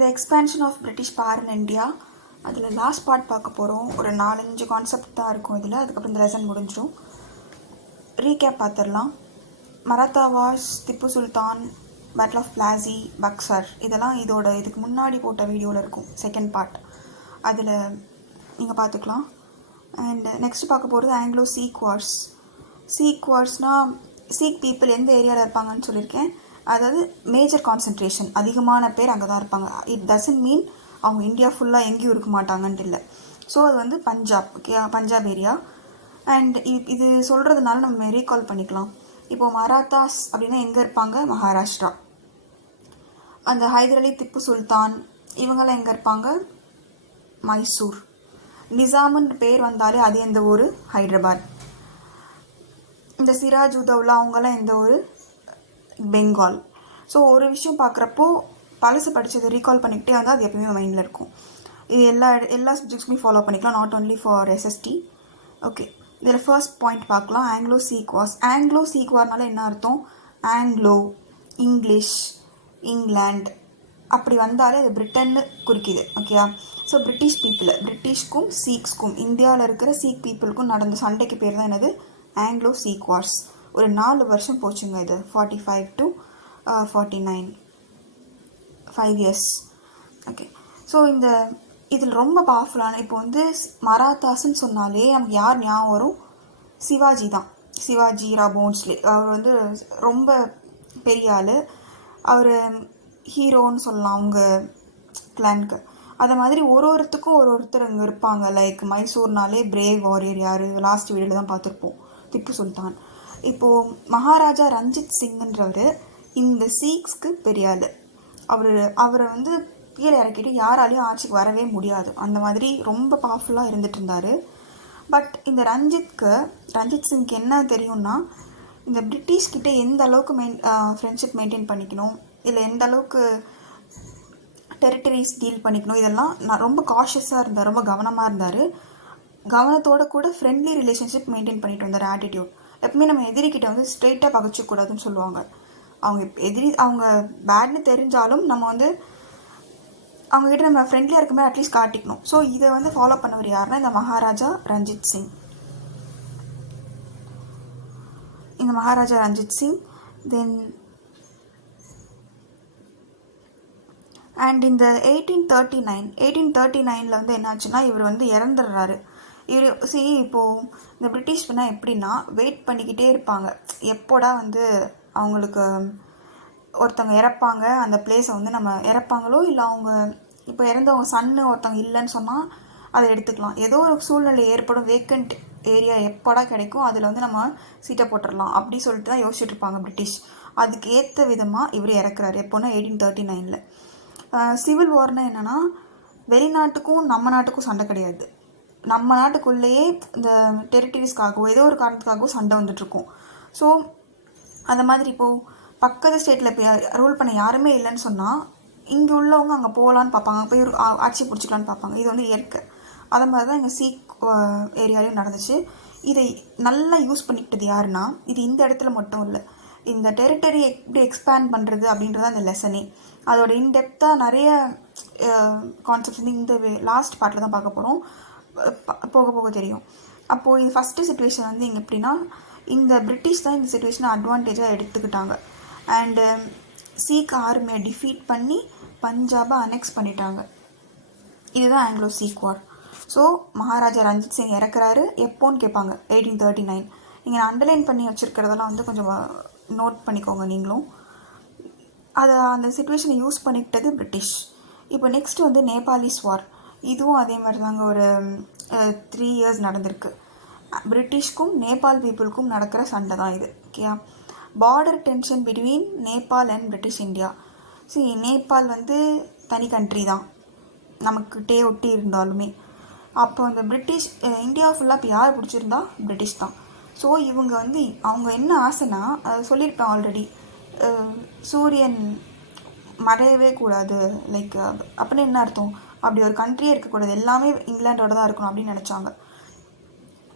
The expansion of British power in India. அதில் last part பார்க்க போகிறோம். ஒரு 4-5 கான்செப்ட் தான் இருக்கும் இதில். அதுக்கப்புறம் இந்த லெசன் முடிஞ்சிடும். ரீகேப் பார்த்துடலாம். Maratha wars, Tipu Sultan, battle of Plassey, Buxar, இதெல்லாம் இதுக்கு முன்னாடி போட்ட வீடியோவில் இருக்கும், செகண்ட் பார்ட். அதில் நீங்கள் பார்த்துக்கலாம். அண்ட் நெக்ஸ்ட் பார்க்க போகிறது ஆங்கிலோ சீக் வார்ஸ். சீக் வார்ஸ்னால் சீக் பீப்புள் எந்த ஏரியாவில் இருப்பாங்கன்னு சொல்லியிருக்கேன். அதாவது மேஜர் கான்சன்ட்ரேஷன், அதிகமான பேர் அங்கே தான் இருப்பாங்க. இட் டசன்ட் மீன் அவங்க இந்தியா ஃபுல்லாக எங்கேயும் இருக்க மாட்டாங்கன்ட்டு இல்லை. ஸோ அது வந்து Punjab, okay, Punjab area. And இது சொல்கிறதுனால நம்ம ரீகால் பண்ணிக்கலாம். இப்போது மராத்தாஸ் அப்படின்னா எங்கே இருப்பாங்க? மகாராஷ்டிரா. அந்த ஹைதர் அலி, திப்பு சுல்தான் இவங்கெல்லாம் எங்கே இருப்பாங்க? மைசூர். நிசாமுன்னு பேர் வந்தாலே அது எந்த ஊர்? ஹைதராபாத். இந்த சிராஜ் உதவ்லா அவங்கெல்லாம் எந்த ஊர்? பெங்கால். ஸோ ஒரு விஷயம் பார்க்குறப்போ பழசு படித்ததை ரீகால் பண்ணிக்கிட்டே வந்தால் அது எப்பயுமே மைண்டில் இருக்கும். இது எல்லா சப்ஜெக்ட்ஸுமே ஃபாலோ பண்ணிக்கலாம், not only for SST. Okay, இதில் ஃபர்ஸ்ட் பாயிண்ட் பார்க்கலாம். Anglo Sikh wars. Anglo Sikh வார்னால என்ன அர்த்தம்? ஆங்கிலோ, இங்கிலீஷ், இங்கிலாந்து அப்படி வந்தாலே அது பிரிட்டன்னு குறிக்குது. ஓகேயா? ஸோ பிரிட்டிஷ் பீப்புள், பிரிட்டிஷ்க்கும் சீக்ஸ்க்கும், இந்தியாவில் இருக்கிற சீக் பீப்புளுக்கும் நடந்த சண்டைக்கு பேர் தான் என்னது? Anglo Sikh wars. ஒரு 4 வருஷம் போச்சுங்க இது. 45 to 49, 5 years. ஓகே, ஸோ இதில் ரொம்ப பவர்ஃபுல்லான, இப்போ வந்து மராத்தாஸ்ன்னு சொன்னாலே நமக்கு யார் ஞாபகம் வரும்? சிவாஜி தான். சிவாஜி ராவ் போன்ஸ்லே. அவர் வந்து ரொம்ப பெரிய ஆள். அவர் ஹீரோன்னு சொல்லலாம் அவங்க கிளானுக்கு. அதை மாதிரி ஒருத்தருக்கும் ஒருத்தர் அங்கே இருப்பாங்க. லைக் மைசூர்னாலே பிரேவ் வாரியர் யார்? லாஸ்ட் வீடியோவில் தான் பார்த்துருப்போம், திப்பு சுல்தான். இப்போது மகாராஜா ரஞ்சித் சிங்ன்றவர் இந்த சீக்ஸ்க்கு பெரிய ஆள். அவரை வந்து கீழே இறக்கிட்டு யாராலையும் ஆட்சிக்கு வரவே முடியாது. அந்த மாதிரி ரொம்ப பவர்ஃபுல்லாக இருந்துட்டு இருந்தார். பட் இந்த ரஞ்சித் சிங்க்கு என்ன தெரியும்னா, இந்த பிரிட்டிஷ்கிட்ட எந்த அளவுக்கு ஃப்ரெண்ட்ஷிப் மெயின்டைன் பண்ணிக்கணும், இல்லை எந்த அளவுக்கு டெரிட்டரிஸ் டீல் பண்ணிக்கணும், இதெல்லாம் நான் ரொம்ப காஷியஸாக இருந்தார், ரொம்ப கவனமாக இருந்தார். கவனத்தோடு கூட ஃப்ரெண்ட்லி ரிலேஷன்ஷிப் மெயின்டைன் பண்ணிட்டு வந்தார். ஆட்டிடியூட் எப்பவுமே நம்ம எதிரிக்கிட்ட வந்து ஸ்ட்ரெயிட்டாக பகச்சிக்கூடாதுன்னு சொல்லுவாங்க. அவங்க பேட்னு தெரிஞ்சாலும் நம்ம வந்து அவங்ககிட்ட நம்ம ஃப்ரெண்ட்லியாக இருக்கும்போது அட்லீஸ்ட் காட்டிக்கணும். ஸோ இதை வந்து ஃபாலோ பண்ணவர் யாருன்னா இந்த மகாராஜா ரஞ்சித் சிங். தென் அண்ட் இந்த 1839 வந்து என்னாச்சுன்னா இவர் வந்து இறந்துடுறாரு. இப்போது இந்த பிரிட்டிஷ் பண்ணால் எப்படின்னா வெயிட் பண்ணிக்கிட்டே இருப்பாங்க, எப்போடா வந்து அவங்களுக்கு ஒருத்தவங்க இறப்பாங்க, அந்த பிளேஸை வந்து நம்ம இறப்பாங்களோ இல்லை அவங்க இப்போ இறந்தவங்க சன்னு ஒருத்தவங்க இல்லைன்னு சொன்னால் அதை எடுத்துக்கலாம். ஏதோ ஒரு சூழ்நிலை ஏற்படும், வேக்கண்ட் ஏரியா எப்போடா கிடைக்கும், அதில் வந்து நம்ம சீட்டை போட்டுடலாம் அப்படி சொல்லிட்டு தான் யோசிச்சுட்டு இருப்பாங்க பிரிட்டிஷ். அதுக்கு ஏற்ற விதமாக இவர் இறக்குறாரு. எப்போன்னா 1839. சிவில் வார்னா என்னென்னா, வெளிநாட்டுக்கும் நம்ம நாட்டுக்கும் சண்டை கிடையாது, நம்ம நாட்டுக்குள்ளேயே இந்த டெரிட்டரிஸ்க்காகவோ ஏதோ ஒரு காரணத்துக்காகவோ சண்டை வந்துட்டுருக்கும். ஸோ அந்த மாதிரி இப்போது பக்கத்து ஸ்டேட்டில் இப்போ ரூல் பண்ண யாருமே இல்லைன்னு சொன்னால் இங்கே உள்ளவங்க அங்கே போகலான்னு பார்ப்பாங்க, போய் ஒரு ஆட்சி பிடிச்சிக்கலான்னு பார்ப்பாங்க. இது வந்து இயற்கை. அதை மாதிரி தான் எங்கள் சீக் ஏரியாலையும் நடந்துச்சு. இதை நல்லா யூஸ் பண்ணிக்கிட்டது யாருன்னா, இது இந்த இடத்துல மட்டும் இல்லை, இந்த டெரிட்டரி எப்படி எக்ஸ்பேண்ட் பண்ணுறது அப்படின்றது அந்த லெசனே. அதோட இன்டெப்த்தாக நிறைய கான்செப்ட்ஸ் வந்து இந்த லாஸ்ட் பார்ட்டில் தான் பார்க்க போகிறோம், போக போக தெரியும். அப்போது இது ஃபஸ்ட்டு சிச்சுவேஷன் வந்து இங்கே எப்படின்னா, இந்த பிரிட்டிஷ் தான் இந்த சிச்சுவேஷனை அட்வான்டேஜாக எடுத்துக்கிட்டாங்க. அண்டு சீக் ஆர்மியை டிஃபீட் பண்ணி பஞ்சாபை அனெக்ஸ் பண்ணிட்டாங்க. இதுதான் ஆங்கிலோ சீக் வார். ஸோ மகாராஜா ரஞ்சித் சிங் இறக்குறாரு. எப்போன்னு கேட்பாங்க, 1839. நீங்கள் நான் அண்டர்லைன் பண்ணி வச்சுருக்கிறதெல்லாம் வந்து கொஞ்சம் நோட் பண்ணிக்கோங்க நீங்களும். அந்த சிச்சுவேஷனை யூஸ் பண்ணிக்கிட்டது பிரிட்டிஷ். இப்போ நெக்ஸ்ட் வந்து நேபாளிஸ் வார். இதுவும் அதே மாதிரி தாங்க, ஒரு 3 years நடந்திருக்கு. பிரிட்டிஷ்க்கும் நேபாள் பீப்புளுக்கும் நடக்கிற சண்டை தான் இது. ஓகேயா? Border tension between Nepal and British India. Nepal வந்து தனி கண்ட்ரி தான், நமக்கிட்டே ஒட்டி இருந்தாலுமே. அப்போ அந்த பிரிட்டிஷ் இந்தியா ஃபுல்லாக இப்போ யார் பிடிச்சிருந்தா? பிரிட்டிஷ் தான். ஸோ இவங்க வந்து அவங்க என்ன ஆசைன்னா, சொல்லியிருப்பேன் ஆல்ரெடி, சூரியன் மறையவே கூடாது. லைக் அப்படின்னு என்ன அர்த்தம்? அப்படி ஒரு கண்ட்ரியே இருக்கக்கூடாது, எல்லாமே இங்கிலாண்டோட தான் இருக்கணும் அப்படின்னு நினச்சாங்க.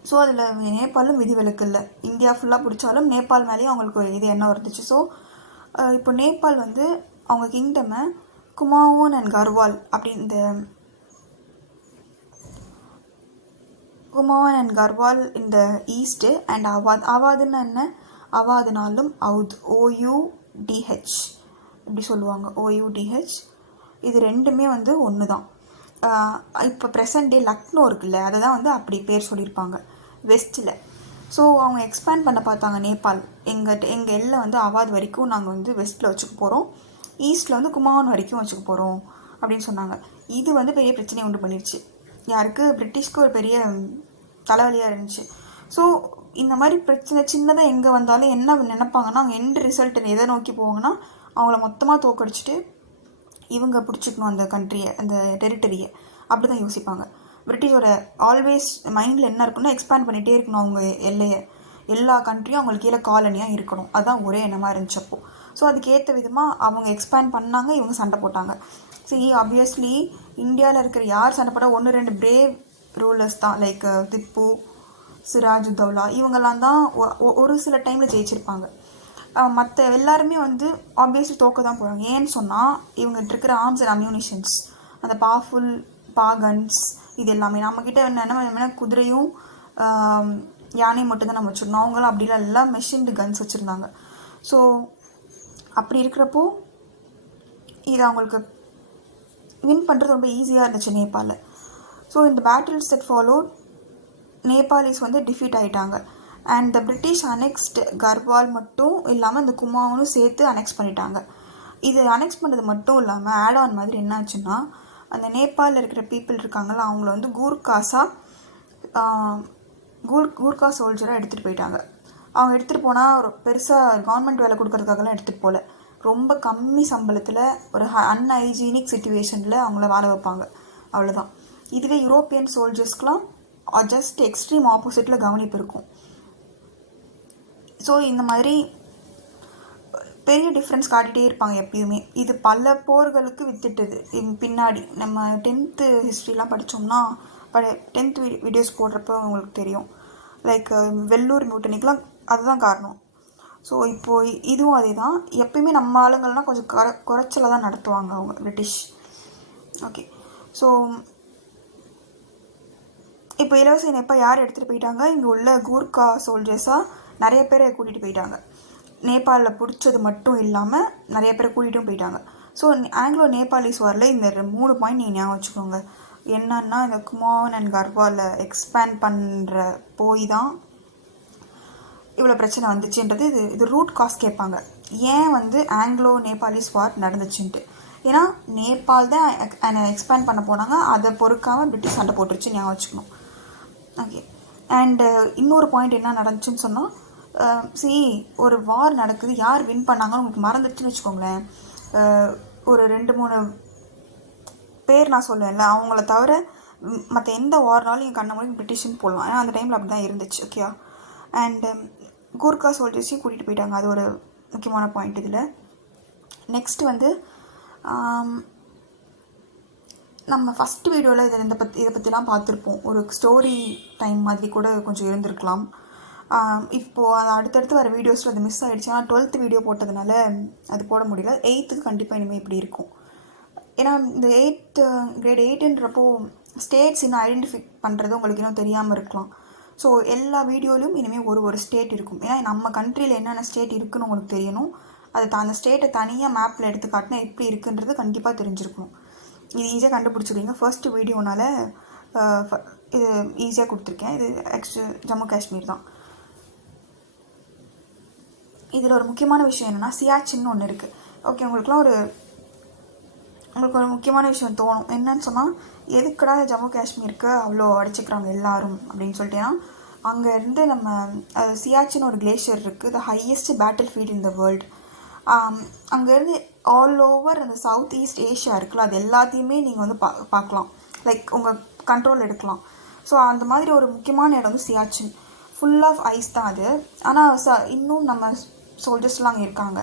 ஸோ அதில் நேபாளும் விதிவிலக்கு இல்லை. இந்தியா ஃபுல்லாக பிடிச்சாலும் நேபாள் மேலேயும் அவங்களுக்கு ஒரு இது எண்ணம் இருந்துச்சு. ஸோ இப்போ நேபாள் வந்து அவங்க கிங்டமை குமாவோன் அண்ட் கர்வால் அப்படி இந்த குமாவோன் அண்ட் கர்வால் இந்த ஈஸ்ட்டு அண்ட் அவாதுன்னு என்ன, அவாதுனாலும் அவுத், OUDH இப்படி சொல்லுவாங்க, OUDH. இது ரெண்டுமே வந்து ஒன்று தான். இப்போ ப்ரெசன்ட் டே லக்னோ இருக்குல்ல, அதை தான் வந்து அப்படி பேர் சொல்லியிருப்பாங்க வெஸ்ட்டில். ஸோ அவங்க எக்ஸ்பேண்ட் பண்ண பார்த்தாங்க நேபாள். எங்கள் எல்லை வந்து அவாத் வரைக்கும் நாங்கள் வந்து வெஸ்ட்டில் வச்சுக்க போகிறோம், ஈஸ்ட்டில் வந்து குமான் வரைக்கும் வச்சுக்க போகிறோம் அப்படின்னு சொன்னாங்க. இது வந்து பெரிய பிரச்சனையை உண்டு பண்ணிடுச்சு. யாருக்கு? பிரிட்டிஷ்க்கு ஒரு பெரிய தலைவலியாக இருந்துச்சு. ஸோ இந்த மாதிரி பிரச்சனை சின்னதாக எங்கே வந்தாலும் என்ன நினைப்பாங்கன்னா, அவங்க எண்ட் ரிசல்ட் எதை நோக்கி போவாங்கன்னா, அவங்கள மொத்தமாக தோக்கடிச்சிட்டு இவங்க பிடிச்சிக்கணும் அந்த கண்ட்ரியை, அந்த டெரிட்டரியை, அப்படி தான் யோசிப்பாங்க. பிரிட்டிஷோட ஆல்வேஸ் மைண்டில் என்ன இருக்குன்னா, எக்ஸ்பேண்ட் பண்ணிகிட்டே இருக்கணும் அவங்க எல்லையை, எல்லா கண்ட்ரியும் அவங்களுக்கு கீழே காலனியாக இருக்கணும், அதுதான் ஒரே எண்ணமாக இருந்துச்சு அப்போது. ஸோ அதுக்கேற்ற விதமாக அவங்க எக்ஸ்பேண்ட் பண்ணாங்க, இவங்க சண்டை போட்டாங்க. சரி, ஆப்வியஸ்லி இந்தியாவில் இருக்கிற யார் சண்டை போட்டால் 1-2 பிரேவ் ரூலர்ஸ் தான், லைக் திப்பு, சிராஜுத்தௌலா, இவங்கெல்லாம் தான் ஒரு சில டைமில் ஜெயிச்சிருப்பாங்க. மற்ற எல்லாருமே வந்து ஆப்வியஸ்லி தோக்க தான் போகிறாங்க. ஏன்னு சொன்னால் இவங்ககிட்ட இருக்கிற ஆர்ம்ஸ் அண்ட் அம்யூனிஷன்ஸ், அந்த பவர்ஃபுல் கன்ஸ், இது எல்லாமே நம்மக்கிட்ட என்ன குதிரையும் யானையும் மட்டும்தான் நம்ம வச்சுருந்தோம். அவங்களும் அப்படிலாம் எல்லாம் மெஷின்டு கன்ஸ் வச்சுருந்தாங்க. ஸோ அப்படி இருக்கிறப்போ இது அவங்களுக்கு வின் பண்ணுறது ரொம்ப ஈஸியாக இருந்துச்சு நேபாளில். ஸோ இந்த பேட்டில்ஸ் தட் ஃபாலோ, நேபாளிஸ் வந்து டிஃபீட் ஆகிட்டாங்க. And the British annexed Garhwal மட்டும் இல்லாமல் இந்த குமாவும் சேர்த்து அனெக்ஸ் பண்ணிட்டாங்க. இது அனெக்ஸ் பண்ணுறது மட்டும் இல்லாமல் ஆட் ஆன் மாதிரி என்ன ஆச்சுன்னா, அந்த நேபாளில் இருக்கிற பீப்புள் இருக்காங்களா, அவங்கள வந்து கூர்கா சோல்ஜராக எடுத்துகிட்டு போயிட்டாங்க. அவங்க எடுத்துகிட்டு போனால் ஒரு பெருசாக கவர்மெண்ட் வேலை கொடுக்கறதுக்காகலாம் எடுத்துகிட்டு போகல, ரொம்ப கம்மி சம்பளத்தில் ஒரு அன்ஹைஜீனிக் சிச்சுவேஷனில் அவங்கள வாழ வைப்பாங்க, அவ்வளோதான். இதுவே யூரோப்பியன் சோல்ஜர்ஸ்க்கெலாம் ஜஸ்ட் எக்ஸ்ட்ரீம் ஆப்போசிட்டில் கவனிப்பு இருக்கும். ஸோ இந்த மாதிரி பெரிய டிஃப்ரென்ஸ் காட்டிகிட்டே இருப்பாங்க எப்பயுமே. இது பல போர்களுக்கு வித்துட்டுது பின்னாடி. நம்ம 10th ஹிஸ்ட்ரிலாம் படித்தோம்னா 10th வீடியோஸ் போடுறப்ப உங்களுக்கு தெரியும், லைக் வெள்ளூர் மியூட்டனிக்கெலாம் அதுதான் காரணம். ஸோ இப்போது இதுவும் அதே தான். எப்பயுமே நம்ம ஆளுங்கள்லாம் கொஞ்சம் குறைச்சலாக தான் நடத்துவாங்க அவங்க பிரிட்டிஷ். ஓகே, ஸோ இப்போ இலவச நேப்பா யார் எடுத்துகிட்டு போயிட்டாங்க, இங்கே உள்ள கூர்கா சோல்ஜர்ஸாக நிறைய பேரை கூட்டிகிட்டு போயிட்டாங்க. நேபாளில் பிடிச்சது மட்டும் இல்லாமல் நிறைய பேரை கூட்டிகிட்டும் போயிட்டாங்க. ஸோ ஆங்கிலோ நேபாளிஸ் வாரில் இந்த 3 பாயிண்ட் நீங்கள் ஞாபகம் வச்சுக்கோங்க. என்னன்னா, இந்த குமான் அண்ட் கர்வாலை எக்ஸ்பேண்ட் பண்ணுற போய் தான் இவ்வளோ பிரச்சனை வந்துச்சுன்றது. இது ரூட் காஸ் கேட்பாங்க, ஏன் வந்து ஆங்கிலோ நேபாளிஸ் வார் நடந்துச்சுன்ட்டு. ஏன்னா நேபாள் தான் எக்ஸ்பேண்ட் பண்ண போனாங்க, அதை பொறுக்காமல் பிரிட்டிஷ் சண்டை போட்டுருச்சு, ஞாபகம் வச்சுக்கணும். ஓகே, அண்டு இன்னொரு பாயிண்ட் என்ன நடந்துச்சுன்னு சொன்னால், ஒரு வார் நடக்குது, யார் வின் பண்ணாங்கன்னு உங்களுக்கு மறந்துடுச்சுன்னு வச்சுக்கோங்களேன், ஒரு 2-3 பேர் நான் சொல்லுவேன்ல, அவங்கள தவிர மற்ற எந்த வார்னாலும் என் கண்ண மூடி பிரிட்டிஷ்னு போடலாம். ஏன்னா அந்த டைமில் அப்படி தான் இருந்துச்சு. ஓகே, அண்டு கூர்கா சோல்ஜர்ஸையும் கூட்டிகிட்டு போயிட்டாங்க, அது ஒரு முக்கியமான பாயிண்ட் இதில். நெக்ஸ்ட் வந்து நம்ம ஃபஸ்ட் வீடியோவில் இதை பற்றிலாம் பார்த்துருப்போம், ஒரு ஸ்டோரி டைம் மாதிரி கூட கொஞ்சம் இருந்திருக்கலாம். இப்போது அது அடுத்தடுத்து வர வீடியோஸில் அது மிஸ் ஆகிடுச்சு. ஆனால் 12th வீடியோ போட்டதுனால அது போட முடியல. 8th கண்டிப்பாக இனிமேல் இப்படி இருக்கும். ஏன்னா இந்த கிரேட் 8ன்றப்போ ஸ்டேட்ஸ் இன்னும் ஐடென்டிஃபை பண்ணுறது உங்களுக்கு இன்னும் தெரியாமல் இருக்கலாம். ஸோ எல்லா வீடியோலையும் இனிமேல் ஒரு ஸ்டேட் இருக்கும். ஏன்னா நம்ம கண்ட்ரியில் என்னென்ன ஸ்டேட் இருக்குன்னு உங்களுக்கு தெரியணும். அது அந்த ஸ்டேட்டை தனியாக மேப்பில் எடுத்து காட்டினா எப்படி இருக்குன்றது கண்டிப்பாக தெரிஞ்சிருக்கணும். இது ஈஸியாக கண்டுபிடிச்சிருக்கீங்க. ஃபர்ஸ்ட் வீடியோனால் இது ஈஸியாக கொடுத்துருக்கேன். இது ஜம்மு காஷ்மீர் தான். இதில் ஒரு முக்கியமான விஷயம் என்னென்னா, சியாச்சின்னு ஒன்று இருக்குது. ஓகே, உங்களுக்கு ஒரு முக்கியமான விஷயம் தோணும், என்னன்னு சொன்னால், எதுக்கடா ஜம்மு காஷ்மீருக்கு அவ்வளோ அடிச்சுக்கிறாங்க எல்லாரும் அப்படின்னு சொல்லிட்டேன்னா, அங்கேருந்து நம்ம சியாச்சின்னு ஒரு கிளேஷியர் இருக்குது, the highest battle field in the world. அங்கேருந்து ஆல் ஓவர் அந்த சவுத் ஈஸ்ட் ஏஷியா இருக்குல்ல, அது எல்லாத்தையுமே நீங்கள் வந்து பார்க்கலாம், லைக் உங்கள் கண்ட்ரோல் எடுக்கலாம். ஸோ அந்த மாதிரி ஒரு முக்கியமான இடம் வந்து சியாச்சின். ஃபுல் ஆஃப் ஐஸ் தான் அது. ஆனால் இன்னும் நம்ம சோல்ஜர்ஸ்லாம் அங்கே இருக்காங்க,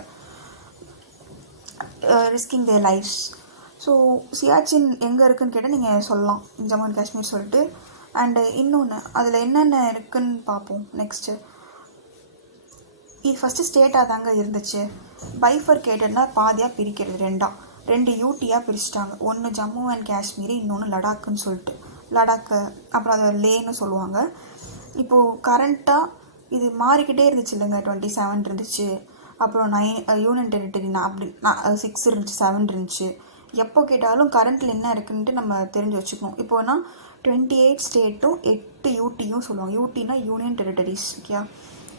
ரிஸ்கிங் தேர் லைஃப்ஸ். ஸோ சியாச்சின் எங்கே இருக்குதுன்னு கேட்டால் நீங்கள் சொல்லலாம், ஜம்மு அண்ட் காஷ்மீர் சொல்லிட்டு. அண்டு இன்னொன்று அதில் என்னென்ன இருக்குதுன்னு பார்ப்போம் நெக்ஸ்ட்டு. இது ஃபஸ்ட்டு ஸ்டேட்டாக தாங்க இருந்துச்சு. பைஃபர்கேட்டட்னா பாதியாக பிரிக்கிறது, 2 யூட்டியாக பிரிச்சுட்டாங்க. ஒன்று ஜம்மு அண்ட் காஷ்மீர், இன்னொன்று லடாக்குன்னு சொல்லிட்டு. லடாக்கு அப்புறம் அதை லேன்னு சொல்லுவாங்க. இப்போது கரண்ட்டாக இது மாறிக்கிட்டே இருந்துச்சு இல்லைங்க. 27 இருந்துச்சு, அப்புறம் 9 யூனியன் டெரிட்டரி அப்படி 6 இருந்துச்சு, 7 இருந்துச்சு. எப்போ கேட்டாலும் கரண்ட்டில் என்ன இருக்குன்ட்டு நம்ம தெரிஞ்சு வச்சுக்கணும். இப்போனா 28 ஸ்டேட்டும் 8 யூட்டியும் சொல்லுவாங்க. யூட்டினா யூனியன் டெரிட்டரிஸ். ஓகே,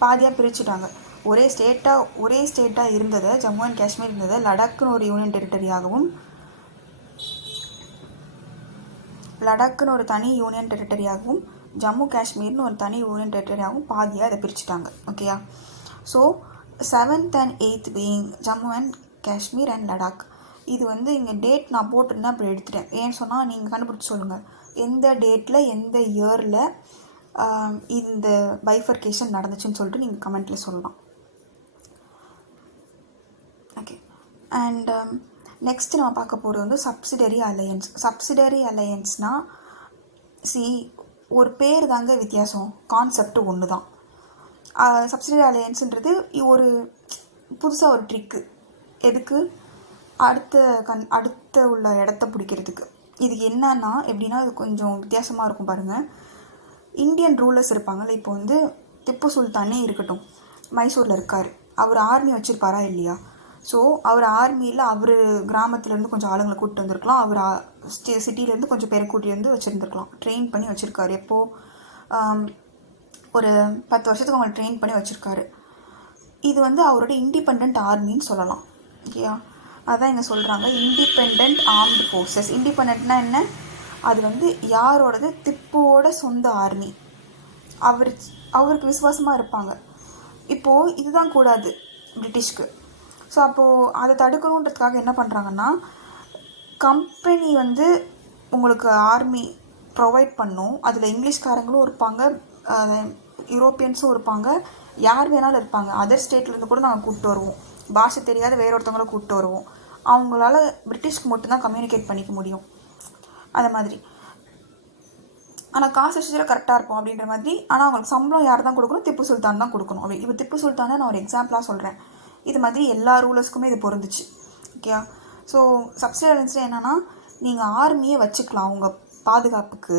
பாதியாக பிரிச்சுட்டாங்க. ஒரே ஸ்டேட்டாக இருந்ததை, ஜம்மு அண்ட் காஷ்மீர் இருந்ததை லடாக்குன்னு ஒரு யூனியன் டெரிட்டரியாகவும், லடாக்குன்னு ஒரு தனி யூனியன் டெரிட்டரியாகவும், ஜம்மு காஷ்மீர்னு ஒரு தனி யூனியன் டெரிட்டரியாகவும் பாதியாக அதை பிரிச்சுட்டாங்க. ஓகேயா? So 7th and 8th being Jammu and Kashmir and Ladakh. இது வந்து இங்கே டேட் நான் போட்டிருந்தேன், அப்படி எடுத்துட்டேன். ஏன்னு சொன்னால் நீங்கள் கண்டுபிடிச்சி சொல்லுங்கள், எந்த டேட்டில் எந்த இயரில் இந்த பைஃபர்கேஷன் நடந்துச்சுன்னு சொல்லிட்டு நீங்கள் கமெண்ட்டில் சொல்லலாம். ஓகே, அண்ட் நெக்ஸ்ட் நம்ம பார்க்க போகிறது வந்து சப்சிடரி அலையன்ஸ். சப்சிடரி அலையன்ஸ்னால் ஒரு பேர் தாங்க வித்தியாசம், கான்செப்ட் ஒன்று தான். சப்சிடரி அலையன்ஸுன்றது ஒரு புதுசாக ஒரு ட்ரிக்கு. எதுக்கு? அடுத்த உள்ள இடத்த பிடிக்கிறதுக்கு. இதுக்கு என்னன்னா எப்படின்னா, இது கொஞ்சம் வித்தியாசமாக இருக்கும் பாருங்கள். இந்தியன் ரூலர்ஸ் இருப்பாங்கள்ல, இப்போ வந்து திப்பு சுல்தானே இருக்கட்டும், மைசூரில் இருக்கார். அவர் ஆர்மி வச்சுருப்பாரா இல்லையா? ஸோ அவர் ஆர்மியில் அவர் கிராமத்துலேருந்து கொஞ்சம் ஆளுங்களை கூப்பிட்டு வந்திருக்கலாம், அவர் சிட்டிலேருந்து கொஞ்சம் பேரை கூட்டி வந்து வச்சுருந்துருக்கலாம், ட்ரெயின் பண்ணி வச்சுருக்காரு. எப்போது ஒரு 10 வருஷத்துக்கு அவங்களை ட்ரெயின் பண்ணி வச்சுருக்காரு. இது வந்து அவரோட இண்டிபெண்ட் ஆர்மின்னு சொல்லலாம். ஓகேயா? அதான் இங்கே சொல்கிறாங்க, இண்டிபெண்ட் ஆர்ம்டு ஃபோர்ஸஸ். இண்டிபெண்ட்னா என்ன? அது வந்து யாரோடது? திப்புவோட சொந்த ஆர்மி. அவருக்கு விசுவாசமாக இருப்பாங்க. இப்போது இதுதான் கூடாது பிரிட்டிஷ்க்கு. ஸோ அப்போது அதை தடுக்கணுன்றதுக்காக என்ன பண்ணுறாங்கன்னா, கம்பெனி வந்து உங்களுக்கு ஆர்மி ப்ரொவைட் பண்ணும். அதில் இங்கிலீஷ்காரங்களும் இருப்பாங்க, யூரோப்பியன்ஸும் இருப்பாங்க, யார் வேணாலும் இருப்பாங்க. அதர் ஸ்டேட்லேருந்து கூட நாங்கள் கூப்பிட்டு வருவோம், பாஷை தெரியாத வேற ஒருத்தவங்கள கூப்பிட்டு வருவோம். அவங்களால பிரிட்டிஷ்க்கு மட்டும்தான் கம்யூனிகேட் பண்ணிக்க முடியும், அந்த மாதிரி. ஆனால் காசு விஷயத்தில் கரெக்டாக இருக்கும் அப்படின்ற மாதிரி. ஆனால் அவங்களுக்கு சம்பளம் யார் தான் கொடுக்கணும்? திப்பு சுல்தான் தான் கொடுக்கணும். அப்படி இப்போ திப்பு சுல்தானை நான் ஒரு எக்ஸாம்பிளாக சொல்கிறேன். இது மாதிரி எல்லா ரூலர்ஸ்க்குமே இது பொருந்துச்சு. ஓகேயா? ஸோ சப்சிடரி அலையன்ஸில் என்னென்னா, நீங்கள் ஆர்மியை வச்சுக்கலாம் உங்கள் பாதுகாப்புக்கு,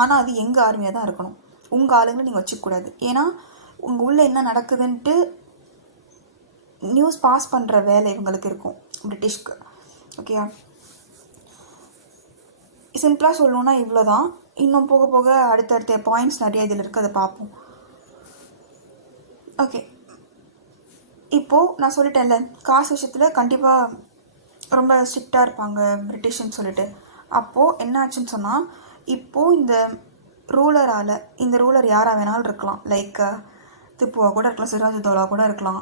ஆனால் அது எங்கள் ஆர்மியாக தான் இருக்கணும். உங்கள் ஆளுங்களை நீங்கள் வச்சுக்கூடாது. ஏன்னா உங்கள் உள்ளே என்ன நடக்குதுன்ட்டு நியூஸ் பாஸ் பண்ணுற வேலை இவங்களுக்கு இருக்கும், பிரிட்டிஷ்க்கு. ஓகேயா? சிம்பிளாக சொல்லணுன்னா இவ்வளோ தான். இன்னும் போக போக அடுத்தடுத்த பாயிண்ட்ஸ் நிறைய இதில் இருக்குது, அதை பார்ப்போம். ஓகே, இப்போது நான் சொல்லிட்டேன்ல, காசு விஷயத்தில் கண்டிப்பாக ரொம்ப ஸ்ட்ரிக்டாக இருப்பாங்க பிரிட்டிஷ்ன்னு சொல்லிட்டு. அப்போது என்ன ஆச்சுன்னு சொன்னால், இப்போது இந்த ரூலர் யாராக வேணாலும் இருக்கலாம். லைக் திப்புவாக கூட இருக்கலாம், சிராஜுத்தௌலா கூட இருக்கலாம்.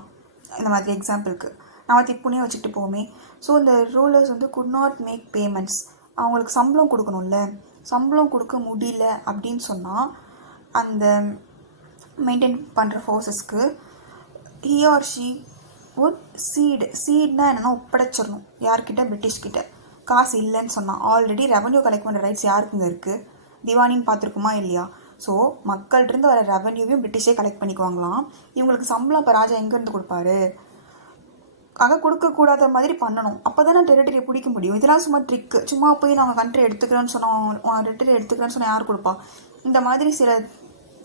இந்த மாதிரி எக்ஸாம்பிளுக்கு நம்ம திப்புனே வச்சுக்கிட்டு போவோமே. ஸோ இந்த ரூலர்ஸ் வந்து குட் நாட் மேக் பேமெண்ட்ஸ். அவங்களுக்கு சம்பளம் கொடுக்கணும்ல, சம்பளம் கொடுக்க முடியல அப்படின்னு சொன்னால், அந்த மெயின்டைன் பண்ணுற ஃபோர்ஸஸ்க்கு he or she would சீட்னா என்னென்னா ஒப்படைச்சிடணும். யார்கிட்ட? பிரிட்டிஷ்கிட்ட. காசு இல்லைன்னு சொன்னால், ஆல்ரெடி ரெவன்யூ கலெக்ட் பண்ணுற ரைட்ஸ் யாருக்குங்க இருக்குது? திவானின்னு பார்த்துருக்குமா இல்லையா? ஸோ மக்கள்கிட்டருந்து வர ரெவன்யூவையும் பிரிட்டிஷே கலெக்ட் பண்ணிக்குவாங்களாம். இவங்களுக்கு சம்பளம் இப்போ ராஜா எங்கேருந்து கொடுப்பாரு? கொடுக்கக்கூடாத மாதிரி பண்ணணும். அப்போ தானே டெரிட்டரியை பிடிக்க முடியும். இதெல்லாம் சும்மா ட்ரிக்கு. சும்மா போய் நாங்கள் கண்ட்ரி எடுத்துக்கிறோன்னு சொன்னோம், டெரிட்டரி எடுத்துக்கிறேன்னு சொன்னால் யார் கொடுப்பா? இந்த மாதிரி சில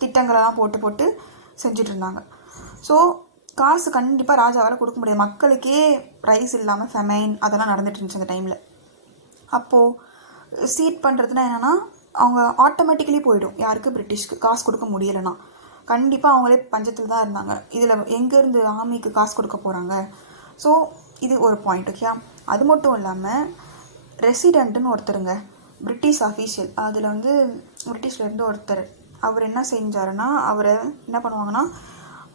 திட்டங்களெல்லாம் போட்டு செஞ்சுட்டு இருந்தாங்க. ஸோ காசு கண்டிப்பாக ராஜாவால் கொடுக்க முடியாது. மக்களுக்கே ரைஸ் இல்லாமல் ஃபெமைன் அதெல்லாம் நடந்துட்டு இருந்துச்சு அந்த டைமில். அப்போது சீட் பண்ணுறதுனா என்னென்னா, அவங்க ஆட்டோமேட்டிக்கலி போயிடும். யாருக்கு? பிரிட்டிஷ்க்கு. காசு கொடுக்க முடியலைன்னா கண்டிப்பாக அவங்களே பஞ்சத்தில் தான் இருந்தாங்க. இதில் எங்கேருந்து ஆர்மிக்கு காசு கொடுக்க போகிறாங்க? ஸோ இது ஒரு பாயிண்ட். ஓகே, அது மட்டும் இல்லாமல் ரெசிடெண்ட்டுன்னு ஒருத்தருங்க, பிரிட்டிஷ் அஃபீஷியல். அதில் வந்து பிரிட்டிஷ்லேருந்து ஒருத்தர், அவர் என்ன செஞ்சாருன்னா, அவரை என்ன பண்ணுவாங்கன்னா,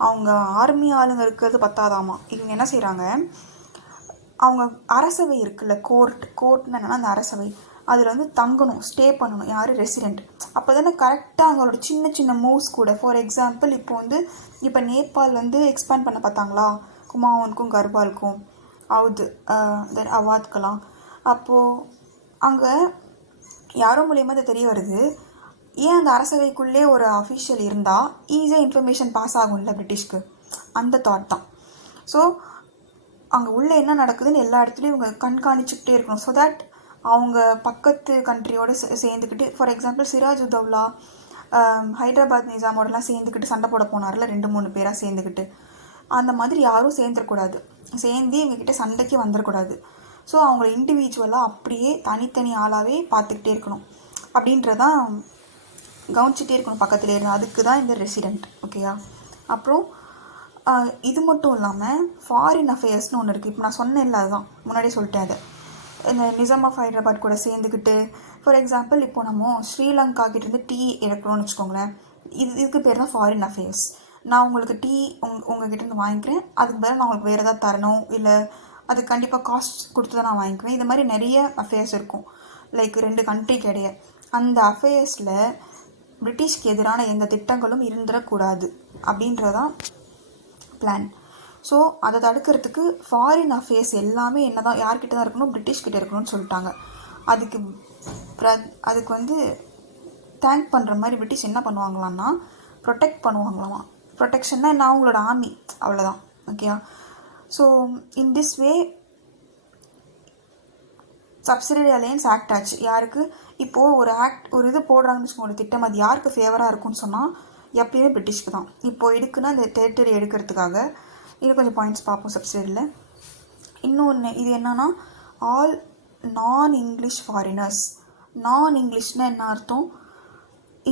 அவங்க ஆர்மி ஆளுங்க இருக்கிறது பத்தாதாமா, இவங்க என்ன செய்கிறாங்க, அவங்க அரசவை இருக்குல்ல, கோர்ட்னு என்னென்னா அந்த அரசவை, அதில் வந்து தங்கணும், ஸ்டே பண்ணணும். யார்? ரெசிடெண்ட். அப்போ தானே கரெக்டாக அவங்களோட சின்ன சின்ன மூவ்ஸ் கூட. ஃபார் எக்ஸாம்பிள், இப்போ நேபாள் வந்து எக்ஸ்பேண்ட் பண்ண பார்த்தாங்களா, குமாவுனுக்கும் கர்பாலுக்கும், அவாத்கெல்லாம். அப்போது அங்கே யாரோ மூலியமாக அது தெரிய வருது. ஏன் அந்த அரசவைக்குள்ளே ஒரு அஃபிஷியல் இருந்தால் ஈஸியாக இன்ஃபர்மேஷன் பாஸ் ஆகும்ல பிரிட்டிஷ்க்கு, அந்த தாட் தான். ஸோ அங்கே உள்ளே என்ன நடக்குதுன்னு எல்லா இடத்துலையும் இவங்க கண்காணிச்சுக்கிட்டே இருக்கணும். ஸோ தட் அவங்க பக்கத்து கண்ட்ரியோடு சேர்ந்துக்கிட்டு, ஃபார் எக்ஸாம்பிள் சிராஜ் உத்தவ்லா ஹைதராபாத் நிஜாமோடலாம் சேர்ந்துக்கிட்டு சண்டை போட போனார்ல 2-3 பேராக சேர்ந்துக்கிட்டு, அந்த மாதிரி யாரும் சேர்ந்துடக்கூடாது, சேர்ந்து இவங்ககிட்ட சண்டைக்கு வந்துடக்கூடாது. ஸோ அவங்கள இண்டிவிஜுவலாக அப்படியே தனித்தனி ஆளாகவே பார்த்துக்கிட்டே இருக்கணும் அப்படின்றதான், கவனிச்சிட்டே இருக்கணும் பக்கத்துலேயே இருந்து. அதுக்கு தான் இந்த ரெசிடெண்ட். ஓகேயா? அப்புறம் இது மட்டும் இல்லாமல் ஃபாரின் அஃபேர்ஸ்னு ஒன்று இருக்குது. இப்போ நான் சொன்னேன்ல, அதுதான் முன்னாடியே சொல்லிட்டேன். அதை இந்த நிசாம் ஆஃப் ஹைதராபாத் கூட சேர்ந்துக்கிட்டு, ஃபார் எக்ஸாம்பிள் இப்போ நம்ம ஸ்ரீலங்கா கிட்டேருந்து டீ எடுக்கிறோன்னு வச்சுக்கோங்களேன், இதுக்கு பேர் தான் ஃபாரின் அஃபேர்ஸ். நான் உங்களுக்கு டீ உங்ககிட்டேருந்து வாங்கிக்கிறேன், அதுக்கு பதிலாக நான் உங்களுக்கு வேறு ஏதாவது தரணும், இல்லை அது கண்டிப்பாக காஸ்ட் கொடுத்து தான் நான் வாங்கிக்குவேன். இந்த மாதிரி நிறைய அஃபேர்ஸ் இருக்கும், லைக் 2 கண்ட்ரிக்கு இடையே. அந்த அஃபேர்ஸில் பிரிட்டிஷ்க்கு எதிரான எந்த திட்டங்களும் இருந்துடக்கூடாது அப்படின்றதான் பிளான். ஸோ அதை தடுக்கிறதுக்கு ஃபாரின் அஃபேர்ஸ் எல்லாமே என்ன தான் யார்கிட்ட தான் இருக்கணும், பிரிட்டிஷ்கிட்ட இருக்கணும்னு சொல்லிட்டாங்க. அதுக்கு வந்து தேங்க் பண்ணுற மாதிரி பிரிட்டிஷ் என்ன பண்ணுவாங்களான்னா, ப்ரொடெக்ட் பண்ணுவாங்களாமா. ப்ரொடெக்ஷன்னா என்ன, அவங்களோட ஆர்மி, அவ்வளோதான். ஓகேயா? So in this way subsidiary alliance act ஆச்சு. யாருக்கு இப்போது ஒரு இது போடுறாங்கன்னு வச்சுக்கோங்க, ஒரு திட்டம், அது யாருக்கு ஃபேவராக இருக்குன்னு சொன்னால் எப்பயுமே பிரிட்டிஷ்க்கு தான். இப்போது எடுக்குன்னா இந்த டெரிட்டரி எடுக்கிறதுக்காக. இது கொஞ்சம் பாயிண்ட்ஸ் பார்ப்போம் சப்சிடரியில். இன்னொன்று இது என்னன்னா, ஆல் நான் இங்கிலீஷ் ஃபாரினர்ஸ். நான் இங்கிலீஷ்னால் என்ன அர்த்தம்?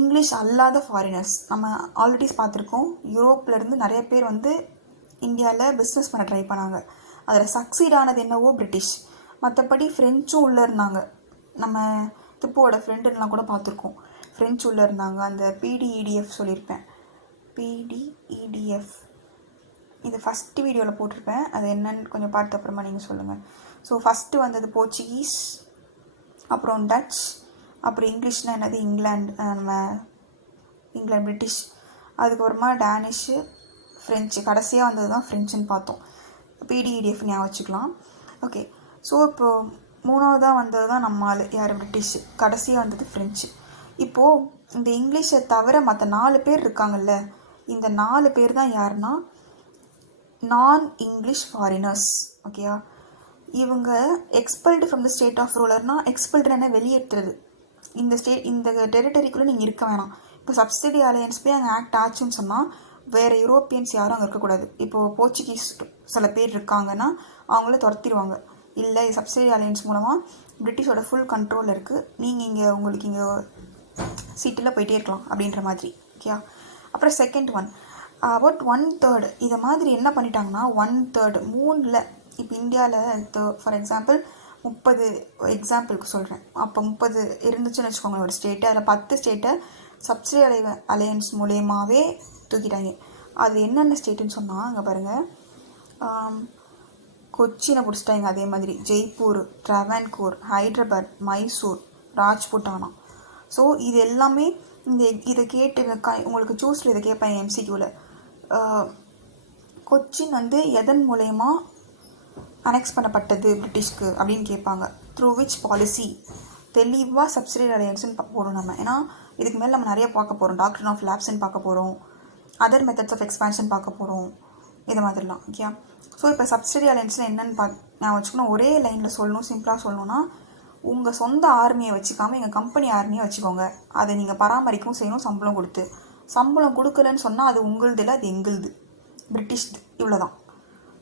இங்கிலீஷ் அல்லாத ஃபாரினர்ஸ். நம்ம ஆல்ரெடி பார்த்துருக்கோம், யூரோப்லேருந்து நிறைய பேர் வந்து இந்தியாவில் பிஸ்னஸ் பண்ண ட்ரை பண்ணாங்க. அதில் சக்சீட் ஆனது என்னவோ பிரிட்டிஷ். மற்றபடி ஃப்ரெஞ்சும் உள்ளே இருந்தாங்க. நம்ம திப்புவோட ஃப்ரெண்டுலாம் கூட பார்த்துருக்கோம், ஃப்ரெஞ்சு உள்ளே இருந்தாங்க. அந்த PDEDF சொல்லியிருப்பேன், PDEDF இது ஃபஸ்ட்டு வீடியோவில் போட்டிருப்பேன், அது என்னன்னு கொஞ்சம் பார்த்த அப்புறமா நீங்கள் சொல்லுங்கள். ஸோ ஃபஸ்ட்டு வந்தது போர்ச்சுகீஸ், அப்புறம் டச், அப்புறம் இங்கிலீஷ்னால் என்னது இங்கிலாந்து பிரிட்டிஷ், அதுக்கப்புறமா டேனிஷு, ஃப்ரெஞ்சு, கடைசியாக வந்தது தான் ஃப்ரெஞ்சுன்னு பார்த்தோம். PDEDF ஞாபகம் வச்சுக்கலாம். ஓகே, ஸோ இப்போது 3ஆவதாக வந்தது தான் நம்ம ஆள் யார், பிரிட்டிஷ். கடைசியாக வந்தது ஃப்ரெஞ்சு. இப்போது இந்த இங்கிலீஷை தவிர மற்ற 4 பேர் இருக்காங்கல்ல, இந்த 4 பேர் தான் யாருன்னா நான் இங்கிலீஷ் ஃபாரினர்ஸ். ஓகேயா? இவங்க expelled from the state of ரூலர்னால், எக்ஸ்பெல்டுன்னு என்ன, வெளியேற்றுறது. இந்த டெரிட்டரிக்குள்ளே நீங்கள் இருக்க வேணாம். இப்போ சப்சிடி அலையன்ஸ் போய் அங்கே ஆக்ட் ஆச்சுன்னு சொன்னால் வேறு யூரோப்பியன்ஸ் யாரும் அங்கே இருக்கக்கூடாது. இப்போது போர்ச்சுகீஸ் சில பேர் இருக்காங்கன்னா அவங்கள துரத்திடுவாங்க. இல்லை, சப்சிடி அலையன்ஸ் மூலமாக பிரிட்டிஷோட ஃபுல் கண்ட்ரோலில் இருக்குது, நீங்கள் உங்களுக்கு இங்கே சீட்டில் போயிட்டே இருக்கலாம் அப்படின்ற மாதிரி. ஓகேயா? அப்புறம் செகண்ட் ஒன், அபவுட் 1/3 இதை மாதிரி என்ன பண்ணிட்டாங்கன்னா 1/3 3ல், இப்போ இந்தியாவில் ஃபார் எக்ஸாம்பிள் 30 எக்ஸாம்பிளுக்கு சொல்கிறேன், அப்போ 30 இருந்துச்சுன்னு வச்சுக்கோங்க ஒரு ஸ்டேட்டு, அதில் 10 ஸ்டேட்டை சப்சிடி அலையன்ஸ் மூலியமாகவே தூக்கிட்டாங்க. அது என்னென்ன ஸ்டேட்டுன்னு சொன்னால், அங்கே பாருங்கள், கொச்சினை பிடிச்சிட்டாங்க, அதே மாதிரி ஜெய்ப்பூர், ட்ராவன்கூர், ஹைதராபாத், மைசூர், ராஜ்புட்டானா. ஸோ இது எல்லாமே இதை கேட்டு உங்களுக்கு சூஸில் இதை கேட்பாங்க MCQவில். கொச்சின் வந்து எதன் மூலயமா அனெக்ஸ் பண்ணப்பட்டது பிரிட்டிஷ்க்கு அப்படின்னு கேட்பாங்க. த்ரூ விச் பாலிசி, தெளிவாக சப்சிடி அலையன்ஸ்னு போகிறோம் நம்ம. ஏன்னா இதுக்கு மேலே நம்ம நிறைய பார்க்க போகிறோம், டாக்டர் ஆஃப் லேப்ஸ்ன்னு பார்க்க போகிறோம், அதர் மெத்தட்ஸ் ஆஃப் எக்ஸ்பேன்ஷன் பார்க்க போகிறோம், இது மாதிரிலாம். ஓகே? ஸோ இப்போ சப்சிடி அலையன்ஸில் என்னென்னு நான் வச்சுக்கணும், ஒரே லைனில் சொல்லணும், சிம்பிளாக சொல்லணும்னா, உங்கள் சொந்த ஆர்மியை வச்சுக்காமல் எங்கள் கம்பெனி ஆர்மியை வச்சுக்கோங்க, அதை நீங்கள் பராமரிக்கவும் செய்யணும் சம்பளம் கொடுத்து. சம்பளம் கொடுக்கலன்னு சொன்னால் அது உங்களுது இல்லை, அது எங்களுது, பிரிட்டிஷ். இவ்வளோ தான்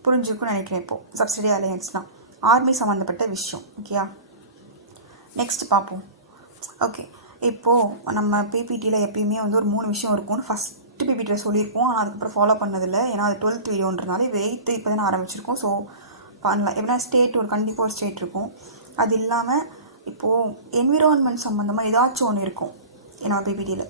புரிஞ்சுக்குன்னு நினைக்கிறேன். இப்போது சப்சிடி அலையன்ஸ்லாம் ஆர்மி சம்மந்தப்பட்ட விஷயம். ஓகேயா? நெக்ஸ்ட் பார்ப்போம். ஓகே, இப்போது நம்ம PPTயில் எப்பயுமே வந்து ஒரு 3 விஷயம் இருக்கும்னு ஃபஸ்ட்டு PPTயில் சொல்லியிருப்போம், ஆனால் அதுக்கப்புறம் ஃபாலோ பண்ணதில்லை. ஏன்னா அது 12th வீடியோன்றனால இது 8th இப்போ தானே ஆரம்பிச்சிருக்கோம். ஸோ பண்ணலாம். எப்படின்னா ஸ்டேட் கண்டிப்பாக ஒரு ஸ்டேட் இருக்கும். அது இல்லாமல் இப்போது என்விரான்மெண்ட் சம்மந்தமாக ஏதாச்சும் ஒன்று இருக்கும் என்னோட PPTயில்,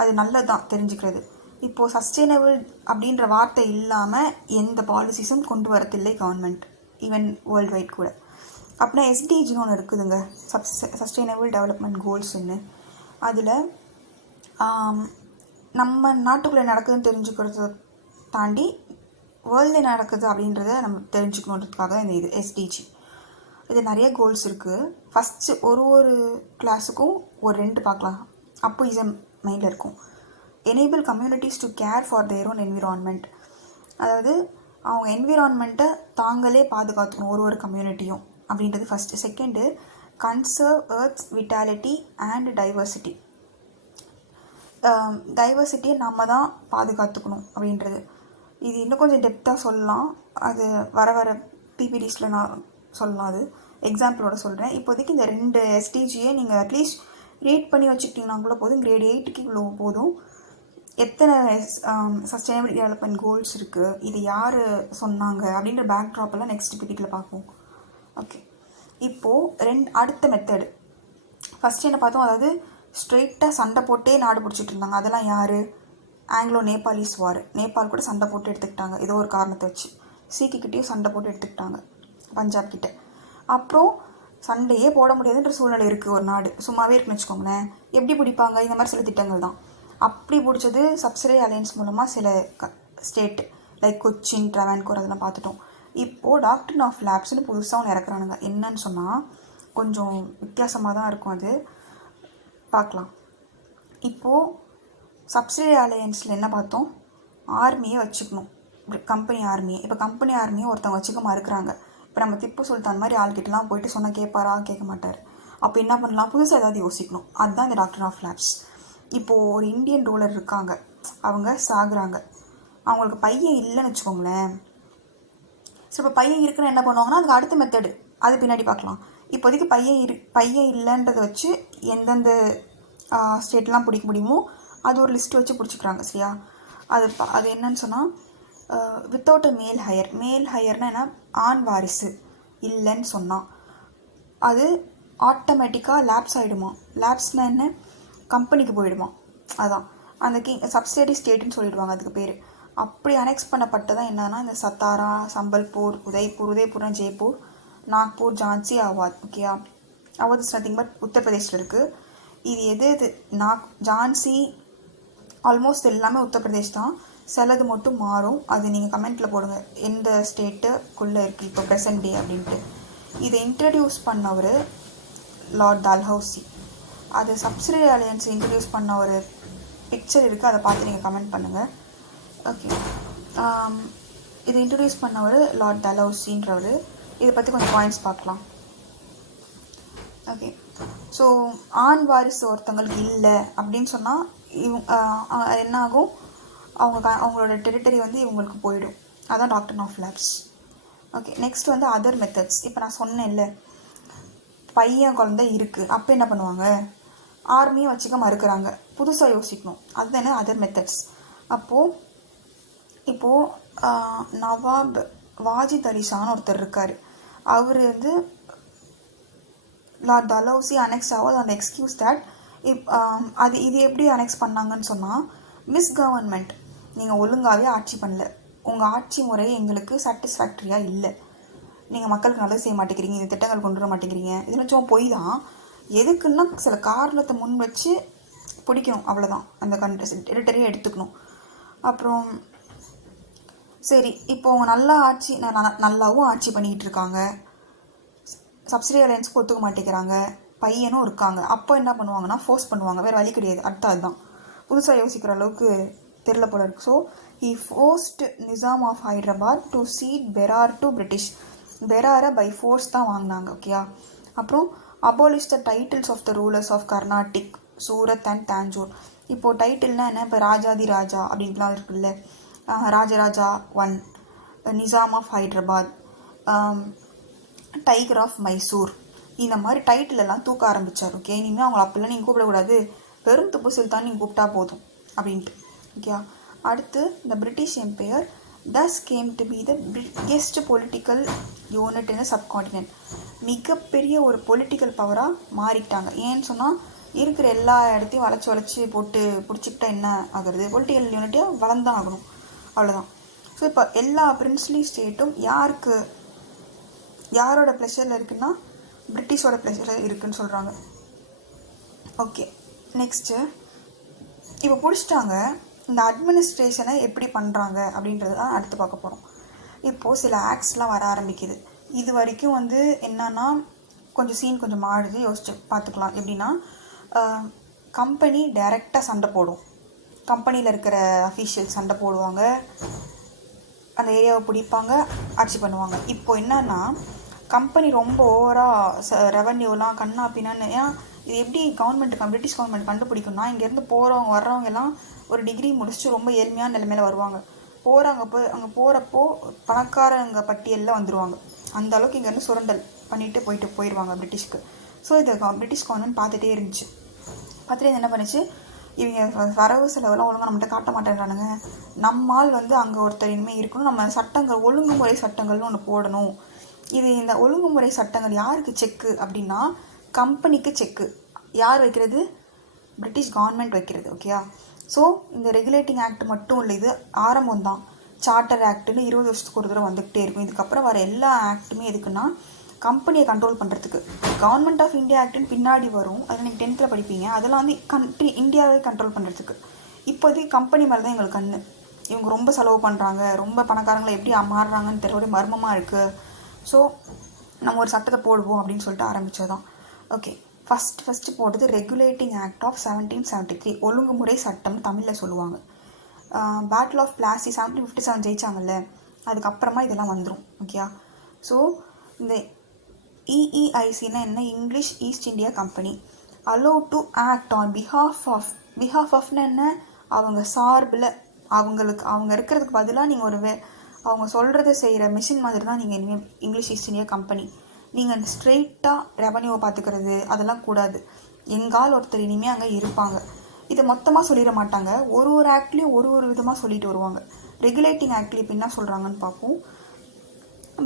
அது நல்லது தான் தெரிஞ்சுக்கிறது. இப்போது சஸ்டெயினபிள் அப்படின்ற வார்த்தை இல்லாமல் எந்த பாலிசிஸும் கொண்டு வரதில்லை கவர்மெண்ட், ஈவன் வேர்ல்டு வைட் கூட. அப்படின்னா SDGன்னு ஒன்று இருக்குதுங்க, சஸ்டெயினபிள் டெவலப்மெண்ட் கோல்ஸ்ன்னு. அதில் நம்ம நாட்டுக்குள்ளே நடக்குதுன்னு தெரிஞ்சுக்கிறத தாண்டி வேர்ல்டில் நடக்குது அப்படின்றத நம்ம தெரிஞ்சுக்கணுன்றதுக்காக இந்த SDG. இது நிறைய கோல்ஸ் இருக்குது. ஃபஸ்ட்டு ஒரு கிளாஸுக்கும் ஒரு 2 பார்க்கலாம், அப்போ இது மைண்டில் இருக்கும். Enable communities to care for their own environment. அதாவது அவங்க என்விரான்மெண்ட்டை தாங்களே பாதுகாத்துக்கணும் ஒரு கம்யூனிட்டியும் அப்படின்றது first. Second, conserve earth's vitality and diversity. டைவர்சிட்டியை நம்ம தான் பாதுகாத்துக்கணும் அப்படின்றது. இது இன்னும் கொஞ்சம் டெப்த்தாக சொல்லலாம், அது வர பிபிடிஸில் நான் சொல்லலாம். அது எக்ஸாம்பிளோட சொல்கிறேன். இப்போதைக்கு இந்த 2 எஸ்டிஜியை நீங்கள் அட்லீஸ்ட் ரீட் பண்ணி வச்சுக்கிட்டிங்கன்னா கூட போதும். கிரேட் 8க்கு இவ்வளோ போதும். எத்தனை சஸ்டைனபிள் டெவலப்மெண்ட் கோல்ஸ் இருக்குது, இது யார் சொன்னாங்க அப்படின்ற பேக்ட்ராப்பெல்லாம் நெக்ஸ்ட் பிபிடியில் பார்ப்போம். ஓகே, இப்போது அடுத்த மெத்தடு. ஃபஸ்ட்டு என்ன பார்த்தோம், அதாவது ஸ்ட்ரெயிட்டாக சண்டை போட்டே நாடு பிடிச்சிட்டு இருந்தாங்க. அதெல்லாம் யார்? ஆங்கிலோ நேபாளிஸ் வார். நேபாள் கூட சண்டை போட்டு எடுத்துக்கிட்டாங்க ஏதோ ஒரு காரணத்தை வச்சு. சீக்கிக்கிட்டேயும் சண்டை போட்டு எடுத்துக்கிட்டாங்க பஞ்சாப் கிட்ட. அப்புறம் சண்டையே போட முடியாதுன்ற சூழ்நிலை இருக்குது ஒரு நாடு, சும்மாவே இருக்குன்னு வச்சுக்கோங்களேன். எப்படி பிடிப்பாங்க? இந்த மாதிரி சில திட்டங்கள் தான். அப்படி பிடிச்சது சப்சிடரி அலையன்ஸ் மூலமாக சில ஸ்டேட் லைக் கொச்சின், ட்ராவன்கோர் அதெல்லாம் பார்த்துட்டோம். இப்போது டாக்டர் ஆஃப் லேப்ஸ்னு புதுசாக ஒன்று இறக்குறானுங்க. என்னன்னு சொன்னால் கொஞ்சம் வித்தியாசமாக தான் இருக்கும், அது பார்க்கலாம். இப்போது சப்சிடரி அலையன்ஸில் என்ன பார்த்தோம், ஆர்மியை வச்சுக்கணும், கம்பெனி ஆர்மியை. இப்போ கம்பெனி ஆர்மியை ஒருத்தவங்க வச்சுக்க மறுக்கிறாங்க. இப்போ நம்ம திப்பு சுல்தான் மாதிரி ஆள்கிட்டலாம் போயிட்டு சொன்னால் கேட்பாரா? கேட்க மாட்டார். அப்போ என்ன பண்ணலாம், புதுசாக ஏதாவது யோசிக்கணும். அதுதான் இந்த டாக்டர் ஆஃப் லேப்ஸ். இப்போது ஒரு இந்தியன் ரூலர் இருக்காங்க, அவங்க சாகுறாங்க, அவங்களுக்கு பையன் இல்லைன்னு வச்சுக்கோங்களேன். ஸோ இப்போ பையன் இருக்குன்னு என்ன பண்ணுவாங்கன்னா அதுக்கு அடுத்த மெத்தடு, அது பின்னாடி பார்க்கலாம். இப்போதைக்கு பையன் இல்லைன்றதை வச்சு எந்தெந்த ஸ்டேட்லாம் பிடிக்க முடியுமோ அது ஒரு லிஸ்ட் வச்சு பிடிச்சிக்கிறாங்க. சரியா? அது என்னன்னு சொன்னால் வித்தவுட் அ மேல் ஹையர்னால் என்ன, ஆண் வாரிசு இல்லைன்னு சொன்னால் அது ஆட்டோமேட்டிக்காக லேப்ஸ் ஆகிடுமா. லேப்ஸ்னால் என்ன, கம்பெனிக்கு போயிடுமா. அதான் அந்த சப்சிடரி ஸ்டேட்டுன்னு சொல்லிடுவாங்க அதுக்கு பேர். அப்படி அனெக்ஸ் பண்ணப்பட்டதான் என்னன்னா இந்த சத்தாரா, சம்பல்பூர், உதய்பூர்னா ஜெய்ப்பூர், நாக்பூர், ஜான்சி, அவாத். ஓகேயா? அவாத் இஸ் நத்திங் பட் உத்தரப்பிரதேசில் இருக்குது. இது எது ஜான்சி ஆல்மோஸ்ட் எல்லாமே உத்தரப்பிரதேஷ் தான். சிலது மட்டும் மாறும், அது நீங்கள் கமெண்ட்டில் போடுங்க எந்த ஸ்டேட்டுக்குள்ளே இருக்குது இப்போ ப்ரெசன்ட் டே அப்படின்ட்டு. இதை இன்ட்ரடியூஸ் பண்ணவர் லார்ட் டல்ஹவுசி. அது சப்சிடரி அலையன்ஸ் இன்ட்ரடியூஸ் பண்ண ஒரு பிக்சர் இருக்குது, அதை பார்த்து நீங்கள் கமெண்ட் பண்ணுங்கள். ஓகே, இதை இன்ட்ரடியூஸ் பண்ணவர் லார்ட் டல்ஹவுசின்றவர். இதை பற்றி கொஞ்சம் பாயிண்ட்ஸ் பார்க்கலாம். ஓகே, ஸோ ஆண் வாரிசு ஒருத்தங்களுக்கு இல்லை அப்படின்னு சொன்னால் என்ன ஆகும், அவங்களோட டெரிட்டரி வந்து இவங்களுக்கு போயிடும். அதான் doctrine of lapse. Okay, next வந்து அதர் மெத்தட்ஸ். இப்போ நான் சொன்னேன்ல பையன் குழந்தை இருக்குது, அப்போ என்ன பண்ணுவாங்க, ஆர்மியை வச்சுக்க மறுக்கிறாங்க, புதுசாக யோசிக்கணும். அதுதானே அதர் மெத்தட்ஸ். இப்போது நவாப் வாஜித் அலி ஷான்னு ஒருத்தர் இருக்கார். அவர் வந்து லார்ட் டல்ஹவுசி அனெக்ஸ் ஆகாது அந்த எக்ஸ்கியூஸ் தட் இது எப்படி அனெக்ஸ் பண்ணாங்கன்னு சொன்னால், மிஸ்கவர்மெண்ட், நீங்கள் ஒழுங்காகவே ஆட்சி பண்ணல, உங்கள் ஆட்சி முறை எங்களுக்கு சாட்டிஸ்ஃபேக்டரியாக இல்லை, நீங்கள் மக்களுக்கு நல்லது செய்ய மாட்டேங்கிறீங்க, இந்த திட்டங்கள் கொண்டு வர மாட்டேங்கிறீங்க, இதெல்லாம் சும்மா பொய் தான். எதுக்குன்னா சில காரணத்தை முன் வச்சு பிடிக்கணும், அவ்வளோதான். அந்த டெரிட்டரியை எடுத்துக்கணும். அப்புறம் சரி, இப்போ அவங்க நல்லாவும் ஆட்சி பண்ணிக்கிட்டு இருக்காங்க, சப்சிடரி அலையன்ஸ்க்கு ஒத்துக்க மாட்டேங்கிறாங்க, பையனும் இருக்காங்க. அப்போ என்ன பண்ணுவாங்கன்னா ஃபோர்ஸ் பண்ணுவாங்க, வேறு வழி கிடையாது. அடுத்த அதுதான் புதுசாக யோசிக்கிற அளவுக்கு தெரில போல இருக்கு. So he forced Nizam of Hyderabad to cede Berar to British. பெராரை பை ஃபோர்ஸ் தான் வாங்கினாங்க. ஓகேயா? அப்புறம் abolish the titles of the rulers of Carnatic, Surat and Tanjore. இப்போது டைட்டில்னால் என்ன, இப்போ ராஜாதி ராஜா அப்படின்ட்டுலாம் இருக்குல்ல, Rajaraja 1, Nizam of Hyderabad, tiger of Mysore, இந்த மாதிரி டைட்டில் எல்லாம் தூக்க ஆரம்பித்தார். ஓகே, இனிமேல் அவங்கள அப்படிலாம் நீங்கள் கூப்பிடக்கூடாது, வெறும் திப்பு சுல்தான் நீங்கள் கூப்பிட்டா போதும் அப்படின்ட்டு. ஓகே, அடுத்து இந்த British empire thus came to be the biggest political unit in a subcontinent. மிகப்பெரிய ஒரு பொலிட்டிக்கல் பவராக மாறிட்டாங்க. ஏன்னு சொன்னால் இருக்கிற எல்லா இடத்தையும் வளைச்சி போட்டு பிடிச்சிக்கிட்டா என்ன ஆகுறது, பொலிட்டிக்கல் யூனிட்டியாக வளர்ந்தான் ஆகணும், அவ்வளோதான். ஸோ இப்போ எல்லா பிரின்ஸ்லி ஸ்டேட்டும் யாரோட ப்ளஷரில் இருக்குன்னா பிரிட்டிஷோட ப்ளஷரில் இருக்குதுன்னு சொல்கிறாங்க. ஓகே, நெக்ஸ்ட்டு இப்போ பிடிச்சிட்டாங்க, இந்த அட்மினிஸ்ட்ரேஷனை எப்படி பண்ணுறாங்க அப்படின்றது தான் அடுத்து பார்க்க போகிறோம். இப்போது சில ஆக்ட்ஸ்லாம் வர ஆரம்பிக்குது. இது வரைக்கும் வந்து என்னன்னா கொஞ்சம் மாறுது, யோசிச்சு பார்த்துக்கலாம். எப்படின்னா கம்பெனி டைரெக்டாக சண்டை போடும், கம்பெனியில் இருக்கிற அஃபீஷியல் சண்டை போடுவாங்க, அந்த ஏரியாவை பிடிப்பாங்க, ஆட்சி பண்ணுவாங்க. இப்போ என்னன்னா கம்பெனி ரொம்ப ஓவராக ரெவன்யூலாம் கண்ணா பின்னான்னு. ஏன் இது எப்படி பிரிட்டிஷ் கவர்மெண்ட் கண்டுபிடிக்கும்னா, இங்கேருந்து போகிறவங்க வர்றவங்க எல்லாம் ஒரு டிகிரி முடிச்சுட்டு ரொம்ப ஏழ்மையான நிலைமையில வருவாங்க. அங்கே போகிறப்போ பணக்காரங்க பட்டியலில் வந்துடுவாங்க. அந்த அளவுக்கு இங்கேருந்து சுரண்டல் பண்ணிட்டு போயிடுவாங்க பிரிட்டிஷ்க்கு. ஸோ இதை பிரிட்டிஷ் கவர்மெண்ட் பார்த்துட்டே இருந்துச்சு. பார்த்துட்டு என்ன பண்ணுச்சு, இவங்க வரவு செலவெல்லாம் ஒழுங்காக நம்மகிட்ட காட்ட மாட்டேன்றானுங்க, நம்மால் அங்கே ஒருத்தர் இனிமேல் இருக்கணும், நம்ம சட்டங்கள் ஒழுங்குமுறை சட்டங்கள்னு ஒன்று போடணும். இந்த ஒழுங்குமுறை சட்டங்கள் யாருக்கு செக்கு அப்படின்னா கம்பெனிக்கு செக்கு. யார் வைக்கிறது? பிரிட்டிஷ் கவர்மெண்ட் வைக்கிறது. ஓகேயா? ஸோ இந்த ரெகுலேட்டிங் ஆக்ட் மட்டும் இல்லை, இது ஆரம்பம் தான். சார்ட்டர் ஆக்ட்னு 20 வருஷத்துக்கு ஒரு தடவை வந்துக்கிட்டே இருக்கும். இதுக்கப்புறம் வர எல்லா ஆக்ட்டுமே எதுக்குன்னா கம்பெனியை கண்ட்ரோல் பண்ணுறதுக்கு. கவர்மெண்ட் ஆஃப் இந்தியா ஆக்ட்னு பின்னாடி வரும், அதில் நீங்கள் 10th படிப்பீங்க. அதெல்லாம் இந்தியாவே கண்ட்ரோல் பண்ணுறதுக்கு. இப்போதைக்கு கம்பெனி மேலே தான் எங்களுக்கு கண்ணு. இவங்க ரொம்ப செலவு பண்ணுறாங்க, ரொம்ப பணக்காரங்களை எப்படி மாறுறாங்கன்னு தெரிய மர்மமாக இருக்குது. ஸோ நம்ம ஒரு சட்டத்தை போடுவோம் அப்படின்னு சொல்லிட்டு ஆரம்பித்ததான். ஓகே, ஃபஸ்ட்டு போட்டது ரெகுலேட்டிங் ஆக்ட் ஆஃப் 1773, ஒழுங்குமுறை சட்டம் தமிழில் சொல்லுவாங்க. பேட்டில் ஆஃப் பிளாசி 1757 ஜெயிச்சாங்கல்ல, அதுக்கப்புறமா இதெல்லாம் வந்துடும். ஓகேயா? ஸோ இந்த EEICனா என்ன? English East India Company allow to act on behalf ஆஃப்னா என்ன? அவங்க சார்பில், அவங்க இருக்கிறதுக்கு பதிலாக நீங்கள் அவங்க சொல்கிறத செய்கிற மிஷின் மாதிரி தான் நீங்கள் இனிமேல் இங்கிலீஷ் ஈஸ்ட் இந்தியா கம்பெனி. நீங்கள் ஸ்ட்ரெயிட்டாக ரெவன்யூவை பார்த்துக்கிறது அதெல்லாம் கூடாது. எங்கால் ஒருத்தர் இனிமேல் அங்கே இருப்பாங்க. இதை மொத்தமாக சொல்லிட மாட்டாங்க, ஒரு ஆக்ட்லேயும் ஒரு விதமாக சொல்லிட்டு வருவாங்க. ரெகுலேட்டிங் ஆக்ட்லேயும் இப்போ என்ன சொல்கிறாங்கன்னு பார்ப்போம்.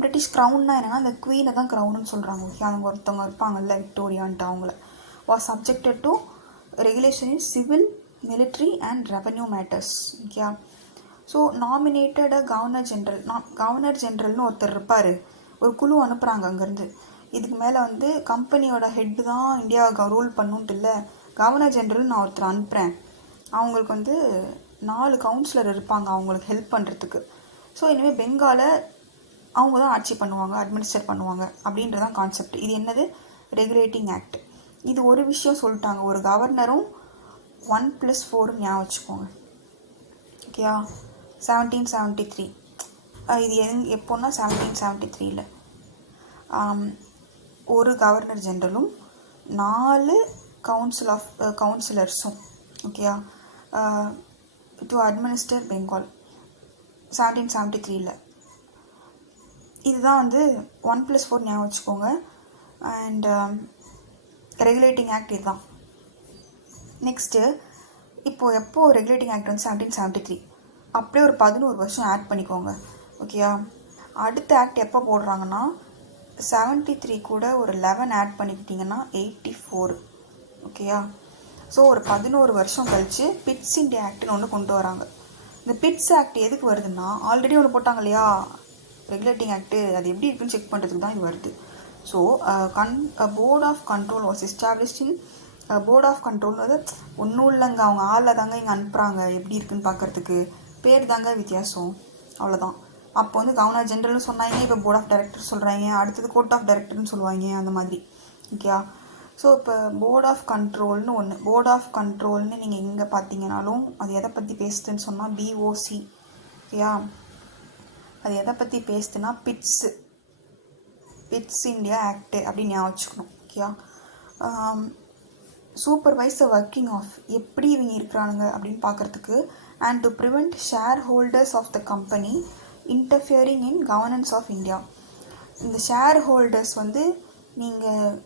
பிரிட்டிஷ் க்ரௌன்னா என்னென்னா அந்த குவீனை தான் க்ரௌன்னு சொல்கிறாங்க. ஓகே, அவங்க ஒருத்தவங்க இருப்பாங்கல்ல விக்டோரியான்ட்டு, அவங்கள was subjected to regulation in civil, military and revenue matters. Okay, so nominated governor ஜென்ரல்னு ஒருத்தர் இருப்பார். ஒரு குழு அனுப்புகிறாங்க அங்கேருந்து. இதுக்கு மேலே கம்பெனியோட ஹெட்டு தான் இந்தியாவை ரூல் பண்ணுன்ட்டு இல்லை, கவர்னர் ஜென்ரல் நான் ஒருத்தர் அனுப்புகிறேன். அவங்களுக்கு 4 கவுன்சிலர் இருப்பாங்க அவங்களுக்கு ஹெல்ப் பண்ணுறதுக்கு. ஸோ இனிமேல் பெங்காலை அவங்க தான் ஆட்சி பண்ணுவாங்க, அட்மினிஸ்ட்ரேட் பண்ணுவாங்க அப்படின்றதான் கான்செப்ட். இது என்னது? Regulating act. இது ஒரு விஷயம் சொல்லிட்டாங்க, ஒரு கவர்னரும் 1+4 ஞாபகம் வச்சுக்கோங்க. ஓகேயா? 1773 இது எப்போன்னா 1773 ஒரு கவர்னர் ஜென்ரலும் 4 கவுன்சிலர்ஸும். ஓகேயா? To administer Bengal 1773. இதுதான் 1+4 ஞாபகம் வச்சுக்கோங்க. அண்ட் ரெகுலேட்டிங் ஆக்ட் இதுதான். நெக்ஸ்ட்டு எப்போது ரெகுலேட்டிங் ஆக்ட் 1773, அப்படியே ஒரு 11 வருஷம் ஆட் பண்ணிக்கோங்க. ஓகேயா? அடுத்த ஆக்ட் எப்போ போடுறாங்கன்னா 73 கூட ஒரு 11 ஆட் பண்ணிக்கிட்டிங்கன்னா 84. ஓகேயா? ஸோ ஒரு 11 வருஷம் கழித்து பிட்ஸ் இந்தியா ஆக்ட்னு ஒன்று கொண்டு வராங்க. இந்த பிட்ஸ் ஆக்ட் எதுக்கு வருதுன்னா, ஆல்ரெடி ஒன்று போட்டாங்க இல்லையா ரெகுலேட்டிங் ஆக்ட்டு, அது எப்படி இருக்குன்னு செக் பண்ணுறதுக்கு தான் இது வருது. So board of control was established in board of control ஒன்றும் இல்லைங்க, அவங்க ஆளில் தாங்க இங்கே அனுப்புகிறாங்க எப்படி இருக்குன்னு பார்க்குறதுக்கு, பேர் தாங்க வித்தியாசம், அவ்வளோதான். அப்போ கவர்னர் ஜென்ரல்னு சொன்னாங்க, இப்போ போர்ட் ஆஃப் டைரக்டர் சொல்கிறாங்க, அடுத்தது கோர்ட் ஆஃப் டைரக்டர்னு சொல்லுவாங்க, அந்த மாதிரி. ஓகேயா? ஸோ இப்போ போர்ட் ஆஃப் கண்ட்ரோல்னு நீங்கள் எங்கே பார்த்தீங்கனாலும் அது எதை பற்றி பேசுதுன்னு சொன்னால் BOC. ஓகேயா? அது எதை பற்றி பேசுதுன்னா பிட்ஸ் இந்தியா ஆக்டு அப்படின்னு ஞாபகம் வச்சுக்கணும். ஓகேயா? சூப்பர்வைஸ் த ஒர்க்கிங் ஆஃப், எப்படி இவங்க இருக்கிறானுங்க அப்படின்னு பார்க்குறதுக்கு, and to prevent share holders of the company interfering in governance of India. இந்த ஷேர் ஹோல்டர்ஸ் நீங்கள்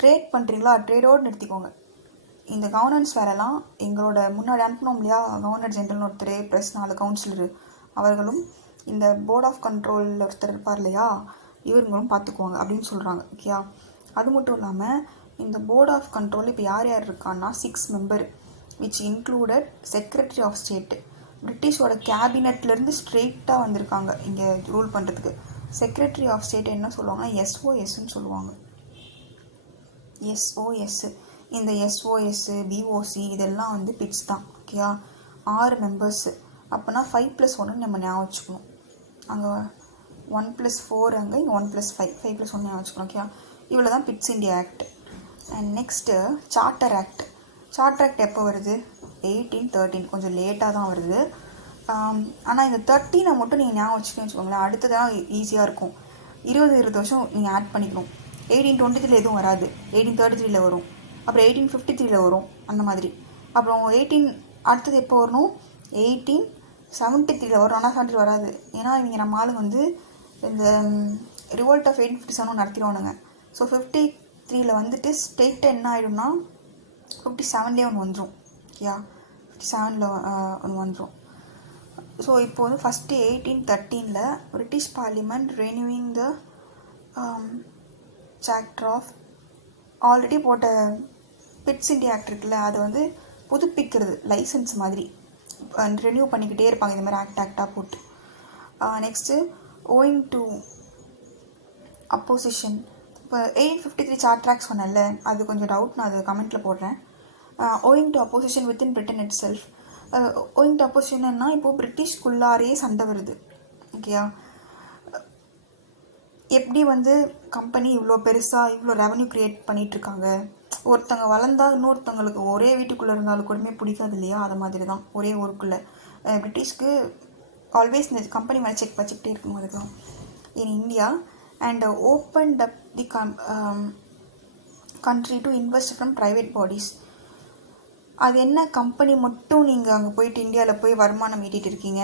ட்ரேட் பண்ணுறீங்களா, ட்ரேடோடு நிறுத்திக்கோங்க. இந்த கவர்னன்ஸ் வேலைலாம் எங்களோட முன்னாடி அனுப்பணும் இல்லையா, கவர்னர் ஜென்ரல்னு ஒருத்தர் ப்ளஸ் 4 கவுன்சிலரு அவர்களும் இந்த போர்ட் ஆஃப் கண்ட்ரோலில் ஒருத்தர் இருப்பார் இல்லையா, இவங்களும் பார்த்துக்குவாங்க அப்படின்னு சொல்கிறாங்க. ஓகேயா? அது மட்டும் இல்லாமல் இந்த போர்ட் ஆஃப் கண்ட்ரோல் இப்போ யார் இருக்கான்னா 6 member, which included secretary of state. பிரிட்டிஷோட கேபினட்லேருந்து ஸ்ட்ரெயிட்டாக வந்திருக்காங்க இங்கே ரூல் பண்ணுறதுக்கு. செக்ரட்டரி ஆஃப் ஸ்டேட் என்ன சொல்லுவாங்கன்னா SOSன்னு சொல்லுவாங்க. SOS. இந்த SOS BOC இதெல்லாம் பிட்ஸ் தான். ஓகேயா? 6 மெம்பர்ஸு. அப்போனா 5+1 நம்ம ஞாபகம் வச்சுக்கணும். அங்கே 1+4, அங்கே இங்கே 1+5, 5+1 ஞாபகம் வச்சுக்கணும். ஓகேயா? இவ்வளோ தான் bits India act. And next charter act எப்போ வருது? 1813, கொஞ்சம் லேட்டாக தான் வருது. ஆனால் இந்த 13 மட்டும் நீங்கள் ஞாபகம் வச்சுக்கோங்களேன், அடுத்ததான் ஈஸியாக இருக்கும். 20 வருஷம் நீங்கள் ஆட் பண்ணிக்கணும். 1823 எதுவும் வராது, 1833 வரும், அப்புறம் 1853 வரும், அந்த மாதிரி. அப்புறம் 18 அடுத்தது எப்போ வரணும், 1873 வரும். ஆனால் 70 வராது, ஏன்னா இவங்க நம்ம ஆளுங்க வந்து இந்த ரிவோல்ட் ஆஃப் 1857 நடத்திடுவானுங்க. ஸோ 53 வந்துட்டு ஸ்டேட்டு என்ன ஆகிடும்னா 57 ஒன்று வந்துடும். யா 57 ஒன்று வந்துடும். ஸோ இப்போ வந்து first 1813 British parliament renewing the charter of already போட்ட பிட்ஸ் இண்டியா ஆக்ட் இருக்குல்ல, அதை வந்து புதுப்பிக்கிறது, லைசன்ஸ் மாதிரி ரெனியூ பண்ணிக்கிட்டே இருப்பாங்க இந்த மாதிரி ஆக்டாக போட்டு. Next owing to opposition. இப்போ 1853 சார்ட்டர் ஆக்ட் சொன்னேன்ல, அது கொஞ்சம் டவுட், நான் அது கமெண்ட்டில் போடுறேன். Owing to opposition within Britain itself. Owing to அப்போசிஷன்னா இப்போது பிரிட்டிஷ்குள்ளாரே சண்டை வருது. ஓகேயா, எப்படி வந்து கம்பெனி இவ்வளோ பெருசாக இவ்வளோ ரெவன்யூ க்ரியேட் பண்ணிகிட்ருக்காங்க, ஒருத்தங்க வளர்ந்தால் இன்னொருத்தவங்களுக்கு ஒரே வீட்டுக்குள்ளே இருந்தாலும் கூடமே பிடிக்காது இல்லையா, அது மாதிரி தான் ஒரே ஊருக்குள்ளே பிரிட்டிஷ்க்கு ஆல்வேஸ் இந்த கம்பெனி மேலே செக் வச்சுக்கிட்டே இருக்கணும். அதுதான் in India and opened up the country to invest from private bodies. அது என்ன கம்பெனி மட்டும் நீங்கள் அங்கே போயிட்டு இந்தியாவில் போய் வருமானம் ஈட்டிகிட்டு இருக்கீங்க,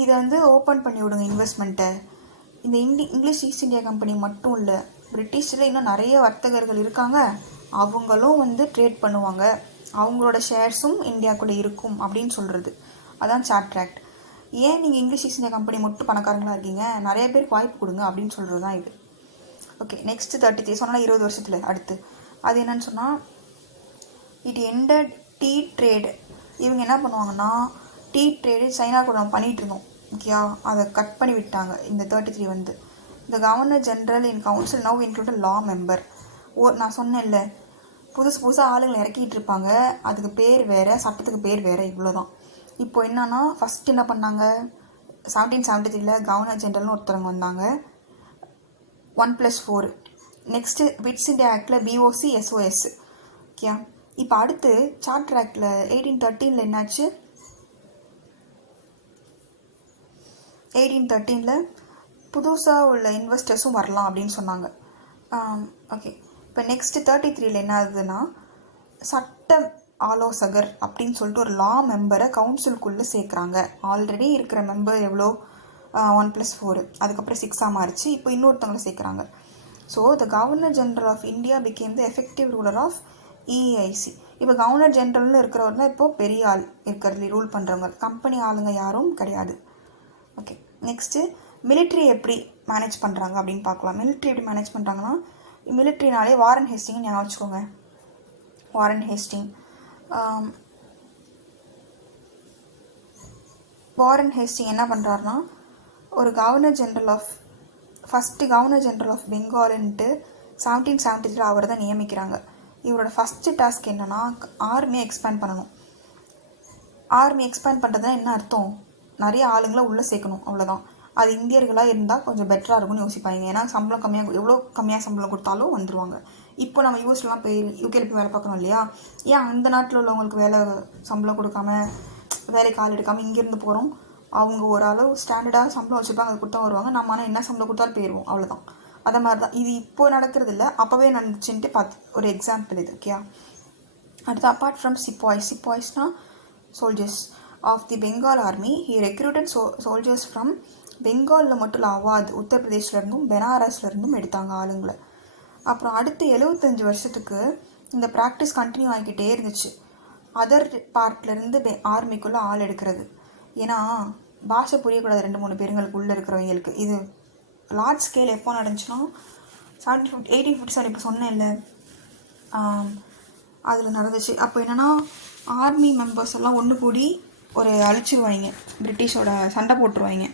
இதை வந்து ஓப்பன் பண்ணி விடுங்க இன்வெஸ்ட்மெண்ட்டை. இந்த இங்கிலீஷ் ஈஸ்ட் இந்தியா கம்பெனி மட்டும் இல்லை, பிரிட்டிஷில் இன்னும் நிறைய வர்த்தகர்கள் இருக்காங்க, அவங்களும் வந்து ட்ரேட் பண்ணுவாங்க, அவங்களோட ஷேர்ஸும் இந்தியாவுக்குள்ளே இருக்கும் அப்படின்னு சொல்கிறது. அதான் சார்ட்டர் ஆக்ட். ஏன் நீங்கள் இங்கிலீஷ் ஈஸ்ட் இந்தியா கம்பெனி மட்டும் பணக்காரங்களாக இருக்கீங்க, நிறைய பேருக்கு வாய்ப்பு கொடுங்க அப்படின்னு சொல்கிறது தான் இது. ஓகே, நெக்ஸ்ட்டு 33 சொன்னால் 20 வருஷத்தில் அடுத்து அது என்னன்னு சொன்னால் இட் எண்டட் டீ ட்ரேடு. இவங்க என்ன பண்ணுவாங்கன்னா, டீ ட்ரேடு சைனா கூட நம்ம பண்ணிகிட்டு இருந்தோம். ஓகேயா, அதை கட் பண்ணி விட்டாங்க இந்த 33 வந்து. இந்த கவர்னர் ஜென்ரல் இன் கவுன்சில் நவ் இன்க்ளூட் லா மெம்பர். நான் சொன்னேன்ல, புதுசாக ஆளுங்களை இறக்கிட்டு இருப்பாங்க, அதுக்கு பேர் வேறு, சட்டத்துக்கு பேர் வேறு, இவ்வளோ தான். இப்போ என்னன்னா, ஃபஸ்ட் என்ன பண்ணாங்க, 1773 கவர்னர் ஜென்ரல்னு ஒருத்தவங்க வந்தாங்க, 1+4. நெக்ஸ்ட்டு பிட்ஸ் இண்டியா ஆக்டில் பிஓசி எஸ்ஓஎஸ். ஓகே, இப்போ அடுத்து சார்ட்டர் ஆக்டில் 1813 என்னாச்சு, 1813 புதுசாக உள்ள இன்வெஸ்டர்ஸும் வரலாம் அப்படின்னு சொன்னாங்க. ஓகே, இப்போ நெக்ஸ்ட்டு 33 என்ன ஆகுதுன்னா, சட்ட ஆலோசகர் அப்படின்னு சொல்லிட்டு ஒரு லா மெம்பரை கவுன்சிலுக்குள்ளே சேர்க்குறாங்க. ஆல்ரெடி இருக்கிற மெம்பர் எவ்வளோ, 1+4, அதுக்கப்புறம் 6 மாறிச்சு, இப்போ இன்னொருத்தவங்களை சேர்க்குறாங்க. So the governor general of India became the effective ruler of EIC. இப்போ கவர்னர் ஜென்ரல்னு இருக்கிறவர் தான் இப்போது பெரிய ஆள் இருக்கிறதுல ரூல் பண்ணுறவங்க, கம்பெனி ஆளுங்க யாரும் கிடையாது. ஓகே, நெக்ஸ்ட்டு மிலிட்ரி எப்படி மேனேஜ் பண்ணுறாங்க அப்படின்னு பார்க்கலாம். மிலிட்ரி எப்படி மேனேஜ் பண்ணுறாங்கன்னா, மிலிட்ரினாலே வாரன் ஹேஸ்டிங்னு ஞாபகம் வச்சுக்கோங்க. வாரன் ஹேஸ்டிங் என்ன பண்ணுறாருனா, ஒரு ஃபஸ்ட்டு கவர்னர் ஜென்ரல் ஆஃப் பெங்கால்ன்ட்டு 1773 அவரை தான் நியமிக்கிறாங்க. இவரோட ஃபஸ்ட்டு டாஸ்க் என்னென்னா, ஆர்மியை எக்ஸ்பேண்ட் பண்ணணும். ஆர்மி எக்ஸ்பேண்ட் பண்ணுறதுனா என்ன அர்த்தம், நிறைய ஆளுங்களை உள்ளே சேர்க்கணும், அவ்வளோதான். அது இந்தியர்களாக இருந்தால் கொஞ்சம் பெட்டராக இருக்கும்னு யோசிப்பாங்க, ஏன்னா சம்பளம் கம்மியாக, எவ்வளோ கம்மியாக சம்பளம் கொடுத்தாலும் வந்துடுவாங்க. இப்போ நம்ம யூஎஸ்லாம் போய் யூகேல போய் வேலை பார்க்கணும் இல்லையா, ஏன் அந்த நாட்டில் உள்ளவங்களுக்கு சம்பளம் கொடுக்காம வேலைக்கு ஆள் எடுக்காமல் இங்கேருந்து போகிறோம், அவங்க ஓரளவு ஸ்டாண்டர்டாக சம்பளம் வச்சுருப்பாங்க, அது கொடுத்தா வருவாங்க, நம்ம ஆனால் என்ன சம்பளம் கொடுத்தாலும் போயிடுவோம், அவ்வளோதான். அதை மாதிரி தான் இது. இப்போ நடக்கிறது இல்லை, அப்போவே நடந்துச்சுன்ட்டு ஒரு எக்ஸாம்பிள் இது. ஓகே, அடுத்து அப்பார்ட் ஃப்ரம் சிப்பாய்ஸ்னால் soldiers of the Bengal army, he recruited soldiers from பெங்காலில் மட்டும் இல்லை, அவாத் உத்தரப்பிரதேஷ்லேருந்தும் பெனாரஸ்லேருந்தும் எடுத்தாங்க ஆளுங்களை. அப்புறம் அடுத்து 75 வருஷத்துக்கு இந்த ப்ராக்டிஸ் கண்டினியூ ஆகிக்கிட்டே இருந்துச்சு. அதர் பார்ட்லேருந்து ஆர்மிக்குள்ளே ஆள் எடுக்கிறது, ஏன்னா பாஷை புரியக்கூடாது 2-3 பேருங்களுக்கு உள்ளே இருக்கிறவங்களுக்கு. இது லார்ஜ் ஸ்கேல் எப்போ நடந்துச்சுன்னா 1857 இப்போ சொன்னேன்ல, அதில் நடந்துச்சு. அப்போ என்னென்னா, ஆர்மி மெம்பர்ஸ் எல்லாம் ஒன்று கூடி அழிச்சிருவாங்க, பிரிட்டிஷோட சண்டை போட்டுருவாங்க.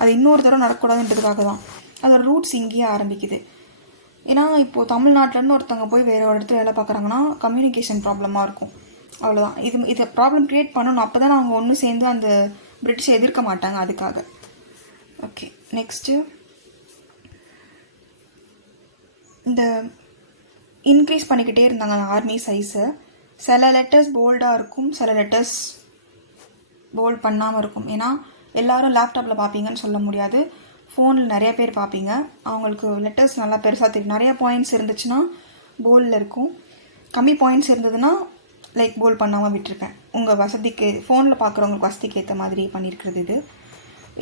அது இன்னொரு தடவை நடக்கக்கூடாதுன்றதுக்காக தான். அதோட ரூட்ஸ் இங்கேயே ஆரம்பிக்குது. ஏன்னா இப்போது தமிழ்நாட்டிலேருந்து ஒருத்தவங்க போய் வேறு ஒரு இடத்துல வேலை பார்க்குறாங்கன்னா கம்யூனிகேஷன் ப்ராப்ளமாக இருக்கும், அவ்வளோதான். இதை ப்ராப்ளம் க்ரியேட் பண்ணணும், அப்போ தான் அவங்க ஒன்று சேர்ந்து அந்த பிரிட்டிஷை எதிர்க்க மாட்டாங்க, அதுக்காக. ஓகே, நெக்ஸ்ட்டு இந்த இன்க்ரீஸ் பண்ணிக்கிட்டே இருந்தாங்க அந்த ஆர்மி சைஸை. சில லெட்டர்ஸ் போல்டாக இருக்கும், சில லெட்டர்ஸ் போல்ட் பண்ணாமல் இருக்கும். ஏன்னா எல்லோரும் லேப்டாப்பில் பார்ப்பீங்கன்னு சொல்ல முடியாது, ஃபோனில் நிறைய பேர் பார்ப்பீங்க, அவங்களுக்கு லெட்டர்ஸ் நல்லா பெருசாக தெரியும். நிறையா பாயிண்ட்ஸ் இருந்துச்சுன்னா போல்டில் இருக்கும், கம்மி பாயிண்ட்ஸ் இருந்ததுன்னா லைக் போல்ட் பண்ணாமல் விட்டுருப்பேன். உங்கள் வசதிக்கு, ஃபோனில் பார்க்குறவங்களுக்கு வசதிக்கு ஏற்ற மாதிரி பண்ணியிருக்கிறது இது.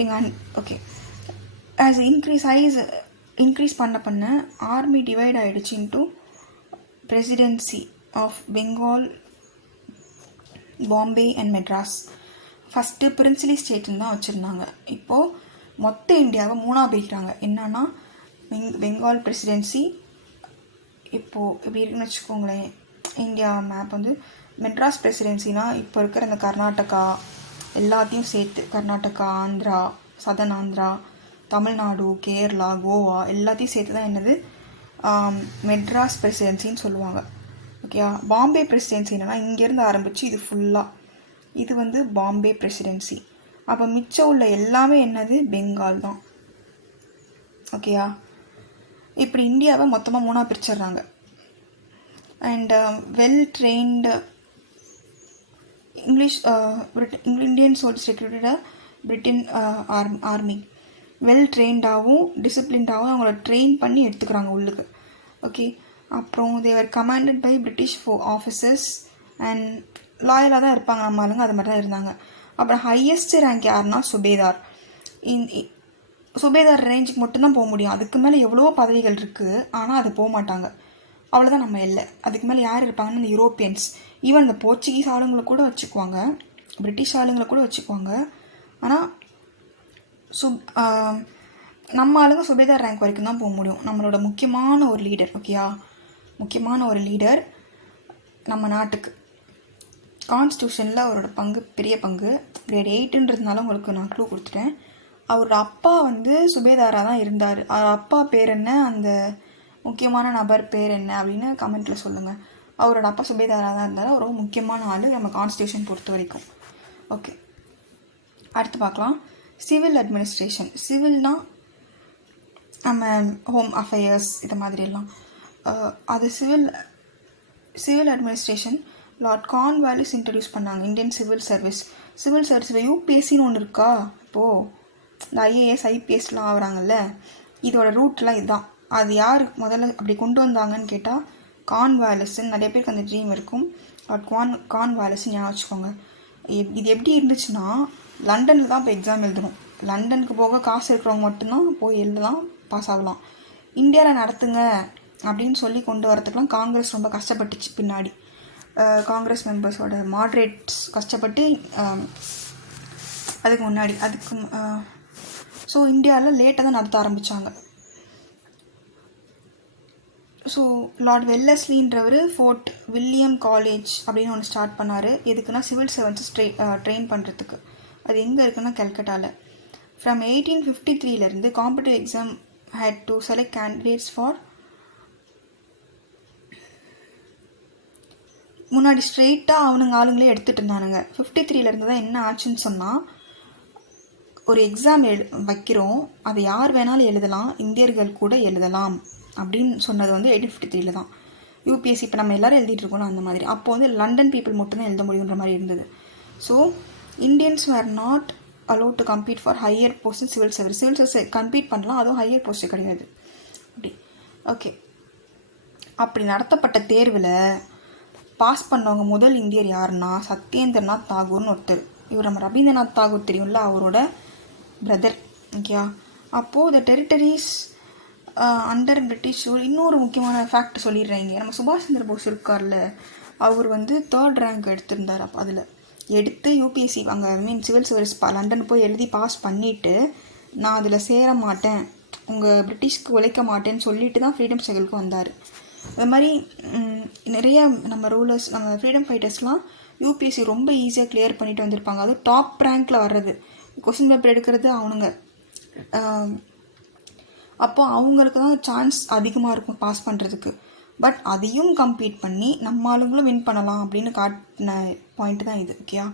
எங்கள் ஓகே, ஆஸ் இன்க்ரீஸ் பண்ண ஆர்மி டிவைட் ஆகிடுச்சு into presidency of Bengal, Bombay and Madras. First princely ஸ்டேட்டுன்னு தான் வச்சுருந்தாங்க. இப்போது மொத்த இந்தியாவை 3ஆக பிரிக்கிறாங்க. என்னன்னா பெங்கால் பிரசிடென்சி, இப்போது எப்படி இருக்குன்னு வச்சுக்கோங்களேன், இந்தியா மேப் வந்து மெட்ராஸ் பிரசிடென்சினா இப்போ இருக்கிற இந்த கர்நாடகா எல்லாத்தையும் சேர்த்து, கர்நாடகா, ஆந்திரா, சதன் ஆந்திரா, தமிழ்நாடு, கேரளா, கோவா எல்லாத்தையும் சேர்த்து தான் என்னது மெட்ராஸ் பிரசிடென்சின்னு சொல்லுவாங்க. ஓகேயா. பாம்பே பிரசிடென்சி என்னன்னா இங்கேருந்து ஆரம்பித்து இது ஃபுல்லாக, இது வந்து பாம்பே பிரசிடென்சி. அப்போ மிச்சம் உள்ள எல்லாமே என்னது பெங்கால் தான். ஓகேயா. இப்படி இந்தியாவை மொத்தமாக 3ஆக பிரிச்சிடுறாங்க. And well trained Indian soldiers recruited Britain army. Well ட்ரெயின்டாகவும் டிசிப்ளின்டாகவும் அவங்கள ட்ரெயின் பண்ணி எடுத்துக்கிறாங்க உள்ளுக்கு. ஓகே. அப்புறம் they were commanded by British officers and லாயலாக தான் இருப்பாங்க நம்ம ஆளுங்க, அது மாதிரி தான் இருந்தாங்க. அப்புறம் ஹையஸ்ட் ரேங்க் யாருன்னா சுபேதார். சுபேதார் ரேஞ்சுக்கு மட்டும்தான் போக முடியும், அதுக்கு மேலே எவ்வளோ பதவிகள் இருக்குது, ஆனால் அது போக மாட்டாங்க. அவ்வளோதான் நம்ம இல்லை. அதுக்கு மேலே யார் இருப்பாங்கன்னு இந்த யூரோப்பியன்ஸ், ஈவன் இந்த போர்ச்சுகீஸ் ஆளுங்களை கூட வச்சுக்குவாங்க, பிரிட்டிஷ் ஆளுங்களை கூட வச்சுக்குவாங்க. ஆனால் நம்ம ஆளுங்க சுபேதார் ரேங்க் வரைக்கும் தான் போக முடியும். நம்மளோட முக்கியமான ஒரு லீடர், ஓகேயா, முக்கியமான ஒரு லீடர் நம்ம நாட்டுக்கு. கான்ஸ்டியூஷனில் அவரோட பங்கு பெரிய பங்கு. கிரேட் 8ன்றதுனால உங்களுக்கு நான் க்ளூ கொடுத்துட்டேன். அவரோட அப்பா வந்து சுபேதாராக தான் இருந்தார். அவர் அப்பா பேர் என்ன, அந்த முக்கியமான நபர் பேர் என்ன அப்படின்னு கமெண்ட்டில் சொல்லுங்கள். அவரோட அப்பா சுபேதாராக தான் இருந்தார். அவர் ரொம்ப முக்கியமான ஆள் நம்ம கான்ஸ்டியூஷன் பொறுத்த வரைக்கும். ஓகே, அடுத்து பார்க்கலாம். Civil administration. சிவில்னால் நம்ம ஹோம் அஃபேர்ஸ் இது மாதிரிலாம். அது civil administration Lord Cornwallis introduce பண்ணாங்க. Indian civil service. Civil service யூபிஎஸ்சின்னு ஒன்று இருக்கா, இப்போது இந்த ஐஏஎஸ் ஐபிஎஸ்லாம் ஆகுறாங்கல்ல, இதோட ரூட்லாம் இதுதான். அது யார் முதல்ல அப்படி கொண்டு வந்தாங்கன்னு கேட்டால் கார்ன்வாலிஸ்ன்னு. நிறைய பேருக்கு அந்த ட்ரீம் இருக்கும். கார்ன்வாலிஸ்ன்னு ஞாபகம் வச்சுக்கோங்க. இது எப்படி இருந்துச்சுன்னா, லண்டனில் தான் இப்போ எக்ஸாம் எழுதணும். லண்டனுக்கு போக காசு இருக்கிறவங்க மட்டும்தான் போய் எழுதலாம், பாஸ் ஆகலாம். இந்தியாவில் நடத்துங்க அப்படின்னு சொல்லி கொண்டு வரத்துக்குலாம் காங்கிரஸ் ரொம்ப கஷ்டப்பட்டுச்சு. பின்னாடி காங்கிரஸ் மெம்பர்ஸோட மாட்ரேட்ஸ் கஷ்டப்பட்டு அதுக்கு முன்னாடி ஸோ இந்தியாவில் லேட்டாக தான் நடத்த ஆரம்பித்தாங்க. ஸோ லார்ட் வெல்லஸ்லின்றவர் ஃபோர்ட் வில்லியம் காலேஜ் அப்படின்னு ஒன்று ஸ்டார்ட் பண்ணார். எதுக்குன்னா சிவில் சர்வன்ஸஸ் ட்ரெயின் பண்ணுறதுக்கு. அது எங்கே இருக்குன்னா கல்கட்டாவில். From 1853 competitive exam had to select candidates for, முன்னாடி ஸ்ட்ரெயிட்டாக அவனுங்க ஆளுங்களே எடுத்துகிட்டு இருந்தானுங்க. 53 தான் என்ன ஆச்சுன்னு சொன்னால், ஒரு எக்ஸாம் வைக்கிறோம், அதை யார் வேணாலும் எழுதலாம், இந்தியர்கள் கூட எழுதலாம் அப்படின்னு சொன்னது வந்து 1853 தான். யூபிஎஸ்சி இப்போ நம்ம எல்லோரும் எழுதிட்டு இருக்கோம் அந்த மாதிரி. அப்போ வந்து லண்டன் பீப்புள் மட்டும்தான் எழுத முடியுன்ற மாதிரி இருந்தது. So Indians were not allowed to compete for higher post in civil service. Civil service compete பண்ணலாம், அதுவும் ஹையர் போஸ்ட்டு கிடையாது அப்படி. ஓகே, அப்படி நடத்தப்பட்ட தேர்வில் பாஸ் பண்ணவங்க முதல் இந்தியர் யாருன்னா சத்யேந்திரநாத் தாகூர்னு ஒருத்தர். இவர் நம்ம ரவீந்திரநாத் தாகூர் தெரியும்ல, அவரோட பிரதர். ஓகேயா. அப்போது த டெரிட்டரிஸ் அண்டர் பிரிட்டிஷ். இன்னொரு முக்கியமான ஃபேக்ட் சொல்லிடுறீங்க. நம்ம சுபாஷ் சந்திர போஸ் இருக்கார்ல, அவர் வந்து 3rd ரேங்க் எடுத்திருந்தார். அப்போ அதில் எடுத்து யூபிஎஸ்சி அங்கே சிவில் சர்வீஸ் லண்டன் போய் எழுதி பாஸ் பண்ணிவிட்டு, நான் அதில் சேர மாட்டேன், உங்கள் பிரிட்டிஷ்க்கு உழைக்க மாட்டேன்னு சொல்லிட்டு தான் ஃப்ரீடம் ஸ்ட்ரகிளுக்கு வந்தார். அது மாதிரி நிறைய நம்ம ரூலர்ஸ், நம்ம ஃப்ரீடம் ஃபைட்டர்ஸ்லாம் யூபிஎஸ்சி ரொம்ப ஈஸியாக கிளியர் பண்ணிட்டு வந்திருப்பாங்க. அதுவும் டாப் ரேங்க்கில் வர்றது, கொஸ்டின் பேப்பர் எடுக்கிறது அவனுங்க. அப்போ அவங்களுக்கு தான் சான்ஸ் அதிகமாக இருக்கும் பாஸ் பண்ணுறதுக்கு. பட் அதையும் கம்பீட் பண்ணி நம்ம ஆளுங்களும் வின் பண்ணலாம் அப்படின்னு காட்டின பாயிண்ட் தான் இது. ஓகேயா.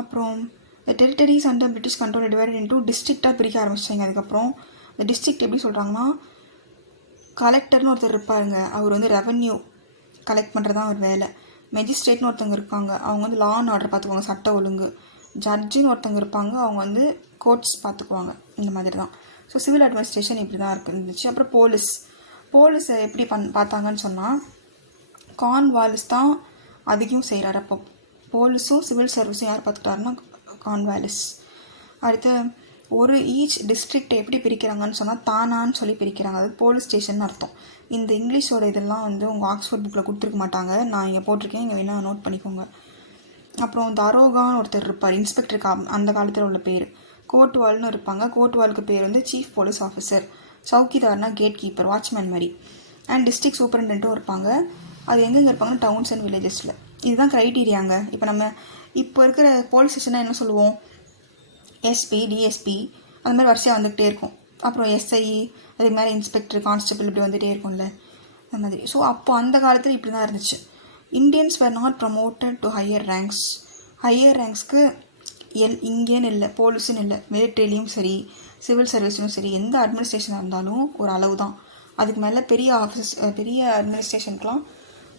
அப்புறம் இந்த territories under British control divided into டிஸ்ட்ரிக்டாக பிரிக்க ஆரம்பிச்சிட்டாங்க. அதுக்கப்புறம் இந்த டிஸ்ட்ரிக்ட் எப்படி சொல்கிறாங்கன்னா, கலெக்டர்னு ஒருத்தர் இருப்பாருங்க, அவர் வந்து ரெவன்யூ கலெக்ட் பண்ணுறது தான் அவர் வேலை. மெஜிஸ்ட்ரேட்னு ஒருத்தவங்க இருப்பாங்க, அவங்க வந்து லா அண்ட் ஆர்டர் பார்த்துக்குவாங்க, சட்ட ஒழுங்கு. ஜட்ஜின்னு ஒருத்தவங்க இருப்பாங்க, அவங்க வந்து கோர்ட்ஸ் பார்த்துக்குவாங்க. இந்த மாதிரி தான். ஸோ சிவில் அட்மினிஸ்ட்ரேஷன் இப்படி தான் இருந்துச்சு. அப்புறம் போலீஸை எப்படி பார்த்தாங்கன்னு சொன்னால், கார்ன்வாலிஸ் தான் அதிகம் செய்கிறார். அப்போ போலீஸும் சிவில் சர்வீஸும் யார் பார்த்துக்கிட்டாருன்னா கார்ன்வாலிஸ். அடுத்து ஒரு ஈச் டிஸ்ட்ரிக்ட் எப்படி பிரிக்கிறாங்கன்னு சொன்னால் தானான்னு சொல்லி பிரிக்கிறாங்க. அது போலீஸ் ஸ்டேஷன் அர்த்தம். இந்த இங்கிலீஷோட இதெல்லாம் வந்து உங்கள் ஆக்ஸ்ஃபோர்ட் புக்கில் கொடுத்துருக்க மாட்டாங்க, நான் இங்கே போட்டிருக்கேன், இங்கே வேணால் நோட் பண்ணிக்கோங்க. அப்புறம் இந்த அரோகான்னு ஒருத்தர் இருப்பார், இன்ஸ்பெக்டருக்கு அந்த காலத்தில் உள்ள பேர். கோட்வால்னு இருப்பாங்க, கோட்வாலுக்கு பேர் வந்து சீஃப் போலீஸ் ஆஃபீஸர். சவுக்கிதார்னா கேட் கீப்பர், வாட்ச்மேன் மாதிரி. அண்ட் டிஸ்ட்ரிக்ட் சூப்பரண்டென்ட்டும் இருப்பாங்க. அது எங்கெங்கே இருப்பாங்கன்னா டவுன்ஸ் அண்ட் வில்லேஜஸில். இதுதான் க்ரைட்டீரியாங்க. இப்போ இருக்கிற போலீஸ் ஸ்டேஷனாக என்ன சொல்லுவோம், எஸ்பி, டிஎஸ்பி அந்த மாதிரி வரிசையாக வந்துக்கிட்டே இருக்கும். அப்புறம் எஸ்ஐ, அதே மாதிரி இன்ஸ்பெக்டர், கான்ஸ்டபிள் இப்படி வந்துகிட்டே இருக்கும்ல, அந்த மாதிரி. ஸோ அப்போ அந்த காலத்தில் இப்படி தான் இருந்துச்சு. Indians were not promoted to higher ranks. Higher ரேங்க்ஸ்க்கு இங்கேன்னு இல்லை, போலீஸுன்னு இல்லை, மிலிட்ரிலையும் சரி சிவில் சர்வீஸ்லையும் சரி எந்த அட்மினிஸ்ட்ரேஷனாக இருந்தாலும் ஒரு அளவு தான். அதுக்கு மேலே பெரிய அட்மினிஸ்ட்ரேஷனுக்கெலாம்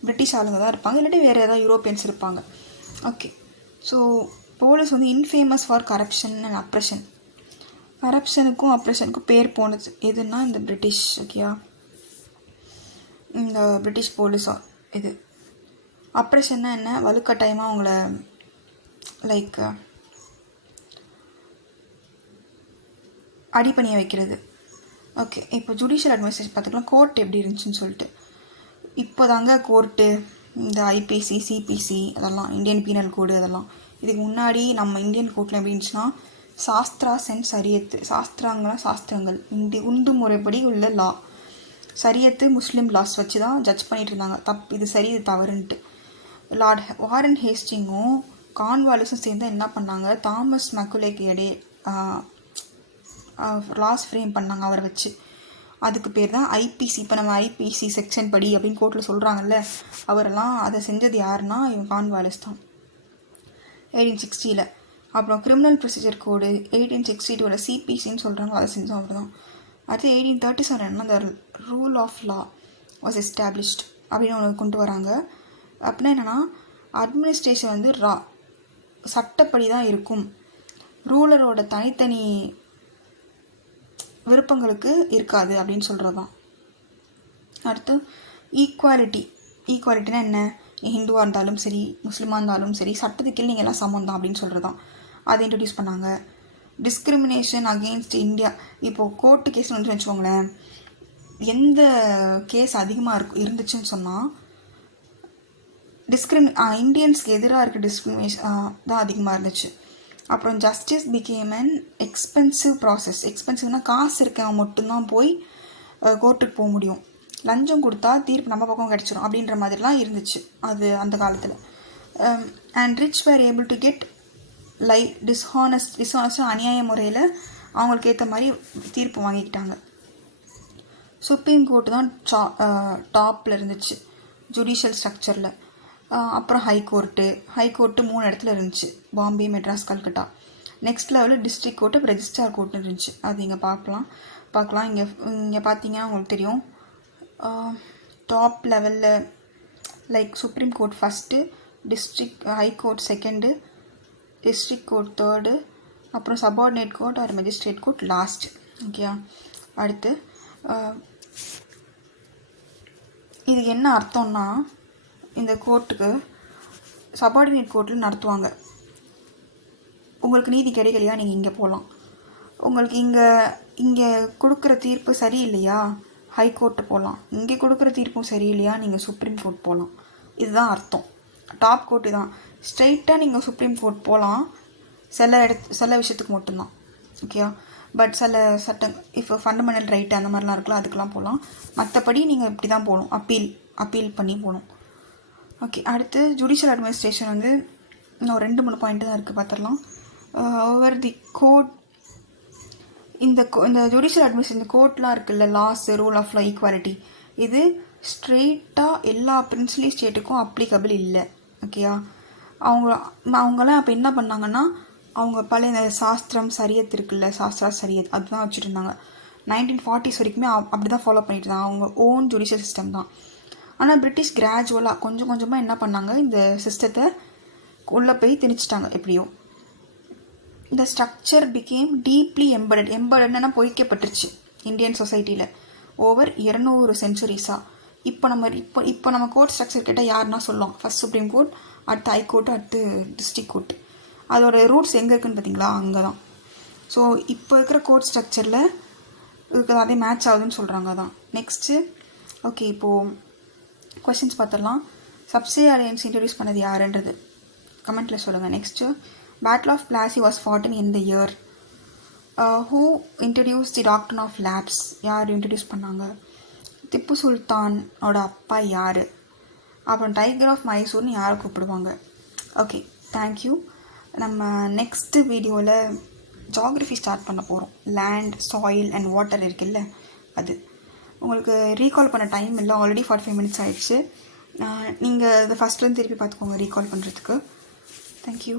பிரிட்டிஷ் ஆளுங்க தான் இருப்பாங்க, இல்லாட்டி வேறு ஏதாவது யூரோப்பியன்ஸ் இருப்பாங்க. ஓகே, ஸோ போலீஸ் வந்து infamous for corruption and oppression. கரப்ஷனுக்கும் அப்ரெஷனுக்கும் பேர் போனது எதுன்னா இந்த பிரிட்டிஷ். ஓகேயா, இந்த பிரிட்டிஷ் போலீஸா இது. அப்ரெஷன்னா என்ன, வலுக்கட்டாயமாக அவங்கள லைக் அடிப்பணிய வைக்கிறது. ஓகே, இப்போ ஜுடிஷியல் அட்மினிஸ்ட்ரேஷன் பார்த்துக்கலாம். கோர்ட் எப்படி இருந்துச்சுன்னு சொல்லிட்டு. இப்போ தாங்க கோர்ட்டு இந்த ஐபிசி, சிபிசி அதெல்லாம், இந்தியன் பீனல் கோடு அதெல்லாம். இதுக்கு முன்னாடி நம்ம இந்தியன் கோர்ட்டில் எப்படி இருந்துச்சுன்னா சாஸ்திராஸ் அண்ட் சரியத்து. சாஸ்திரங்கள் உந்து முறைப்படி உள்ள லா. சரியத்து முஸ்லீம் லாஸ் வச்சு தான் ஜட்ஜ் பண்ணிட்டு இருந்தாங்க. இது சரி, இது தவறுன்ட்டு. லார்ட் வாரன் ஹேஸ்டிங்கும் கார்ன்வாலிஸும் சேர்ந்து என்ன பண்ணாங்க, தாமஸ் மெக்குலேக்கு இடையே லாஸ் ஃப்ரேம் பண்ணாங்க அவரை வச்சு. அதுக்கு பேர் தான் ஐபிசி. இப்போ நம்ம ஐபிசி செக்ஷன் படி அப்படின்னு கோர்ட்டில் சொல்கிறாங்கல்ல, அவரெல்லாம் அதை செஞ்சது யாருன்னா இவங்க கார்ன்வாலிஸ் தான் 1860. அப்புறம் கிரிமினல் ப்ரொசீஜர் கோடு 1862 சிபிசின்னு சொல்கிறாங்க, அதை செஞ்சோம் அவர் தான். அடுத்து 1837 அந்த rule of law was established அப்படின்னு ஒன்று கொண்டு வராங்க. அப்படின்னா என்னென்னா, அட்மினிஸ்ட்ரேஷன் வந்து சட்டப்படி தான் இருக்கும், ரூலரோட தனித்தனி விருப்பங்களுக்கு இருக்காது அப்படின்னு சொல்கிறது தான். அடுத்து ஈக்குவாலிட்டினா என்ன, ஹிந்துவாக இருந்தாலும் சரி முஸ்லீமாக இருந்தாலும் சரி சட்டத்துக்கு நீங்கள் எல்லாம் சமம் தான் அப்படின்னு சொல்கிறது தான். அதை இன்ட்ரடியூஸ் பண்ணாங்க. Discrimination against India. இப்போது கோர்ட்டு கேஸ் வந்து வச்சுக்கோங்களேன், எந்த கேஸ் அதிகமாக இருந்துச்சுன்னு சொன்னால் இந்தியன்ஸ்க்கு எதிராக இருக்க டிஸ்கிரிமினேஷன் தான் அதிகமாக இருந்துச்சு. அப்புறம் justice became an expensive process. எக்ஸ்பென்சிவ்னால் காசு இருக்கவன் மட்டும்தான் போய் கோர்ட்டுக்கு போக முடியும், லஞ்சம் கொடுத்தா தீர்ப்பு நம்ம பக்கம் கிடச்சிரும் அப்படின்ற மாதிரிலாம் இருந்துச்சு அது அந்த காலத்தில். And rich were able to get டிஸ்ஹானஸ்டாக அநியாய முறையில் அவங்களுக்கு ஏற்ற மாதிரி தீர்ப்பு வாங்கிக்கிட்டாங்க. சுப்ரீம் கோர்ட்டு தான் டாப்பில் இருந்துச்சு ஜுடிஷியல் ஸ்ட்ரக்சரில். அப்புறம் ஹைகோர்ட்டு 3 இடத்துல இருந்துச்சு, பாம்பே, மெட்ராஸ், கல்கட்டா. நெக்ஸ்ட் லெவலில் டிஸ்ட்ரிக்ட் கோர்ட்டு, அப்புறம் ரெஜிஸ்ட்ரார் கோர்ட்டுன்னு இருந்துச்சு. அது இங்கே பார்க்கலாம். இங்கே பார்த்தீங்கன்னா உங்களுக்கு தெரியும், டாப் லெவலில் like supreme court first, high court second, district court third, அப்புறம் subordinate court or magistrate court last. ஓகேயா, அடுத்து இதுக்கு என்ன அர்த்தம்னா, இந்த கோர்ட்டுக்கு சபார்டினேட் கோர்ட்டில் நடத்துவாங்க. உங்களுக்கு நீதி கிடைக்கலையா நீங்கள் இங்கே போகலாம். உங்களுக்கு இங்கே கொடுக்குற தீர்ப்பு சரியில்லையா ஹைகோர்ட்டு போகலாம். இங்கே கொடுக்குற தீர்ப்பும் சரியில்லையா நீங்கள் சுப்ரீம் கோர்ட் போகலாம். இதுதான் அர்த்தம். டாப் கோர்ட்டு தான். ஸ்ட்ரெயிட்டாக நீங்கள் சுப்ரீம் கோர்ட் போகலாம் சில விஷயத்துக்கு மட்டும்தான். ஓகேயா, பட் சில சட்டம் இப்போ ஃபண்டமெண்டல் ரைட்டு அந்த மாதிரிலாம் இருக்கலாம், அதுக்கெலாம் போகலாம். மற்றபடி நீங்கள் இப்படி தான் போகணும், அப்பீல் பண்ணி போகணும். ஓகே, அடுத்து ஜுடிஷியல் அட்மினிஸ்ட்ரேஷன் வந்து இன்னும் 2-3 பாயிண்ட் தான் இருக்குது, பார்த்துடலாம். Over the court. இந்த ஜுடிஷியல் அட்மினிஸ்ட்ரேஷன், இந்த கோர்ட்லாம் இருக்குல்ல, laws, rule of law, equality, இது ஸ்ட்ரெயிட்டாக எல்லா பிரின்ஸ்லி ஸ்டேட்டுக்கும் அப்ளிகபிள் இல்லை. ஓகேயா, அவங்களாம் அப்போ என்ன பண்ணாங்கன்னா, அவங்க பழைய இந்த சாஸ்திரம் சரியத் இருக்குல்ல, சரியத் அதுதான் வச்சுட்டு இருந்தாங்க. 1940s வரைக்குமே அப்படி தான் ஃபாலோ பண்ணிட்டு இருந்தாங்க. அவங்க ஓன் ஜுடிஷியல் சிஸ்டம் தான். ஆனால் பிரிட்டிஷ் கிராஜுவலாக கொஞ்சம் கொஞ்சமாக என்ன பண்ணாங்க, இந்த சிஸ்டத்தை உள்ளே போய் திணிச்சிட்டாங்க எப்படியோ. இந்த ஸ்ட்ரக்சர் பிகேம் டீப்லி எம்படட்னா பொறிக்கப்பட்டுருச்சு இந்தியன் சொசைட்டியில் ஓவர் 200 சென்ச்சுரிஸாக. இப்போ நம்ம கோர்ட் ஸ்ட்ரக்சர் கிட்ட யாருன்னா சொல்லுவோம், ஃபர்ஸ்ட் சுப்ரீம் கோர்ட், அடுத்து ஹைகோர்ட்டு, அடுத்து டிஸ்ட்ரிக்ட் கோர்ட். அதோட ரூட்ஸ் எங்கே இருக்குன்னு பார்த்தீங்களா, அங்கே தான். ஸோ இப்போ இருக்கிற கோர்ட் ஸ்ட்ரக்சரில் இதுக்கு அதே மேட்ச் ஆகுதுன்னு சொல்கிறாங்க தான். நெக்ஸ்ட்டு ஓகே, இப்போது கொஷின்ஸ் பார்த்துடலாம். சப்சே அலையன்ஸ் இன்ட்ரடியூஸ் பண்ணது யாருன்றது கமெண்ட்டில் சொல்லுங்கள். Next battle of Plassey was fought in the year. Who introduce the doctor of lapse, யார் இன்ட்ரடியூஸ் பண்ணாங்க? திப்பு சுல்தானோட அப்பா யார்? அப்புறம் டைகர் ஆஃப் மைசூர்னு யாரை கூப்பிடுவாங்க? Okay, thank you. நம்ம நெக்ஸ்ட்டு வீடியோவில் ஜாகிரஃபி ஸ்டார்ட் பண்ண போகிறோம். லேண்ட், சாயில் அண்ட் வாட்டர் இருக்குல்ல, அது உங்களுக்கு ரீகால் பண்ண டைம் இல்லை, ஆல்ரெடி 45 மினிட்ஸ் ஆகிடுச்சு. நீங்கள் அதை ஃபஸ்ட்லேருந்து திருப்பி பார்த்துக்கோங்க ரீகால் பண்ணுறதுக்கு. தேங்க்யூ.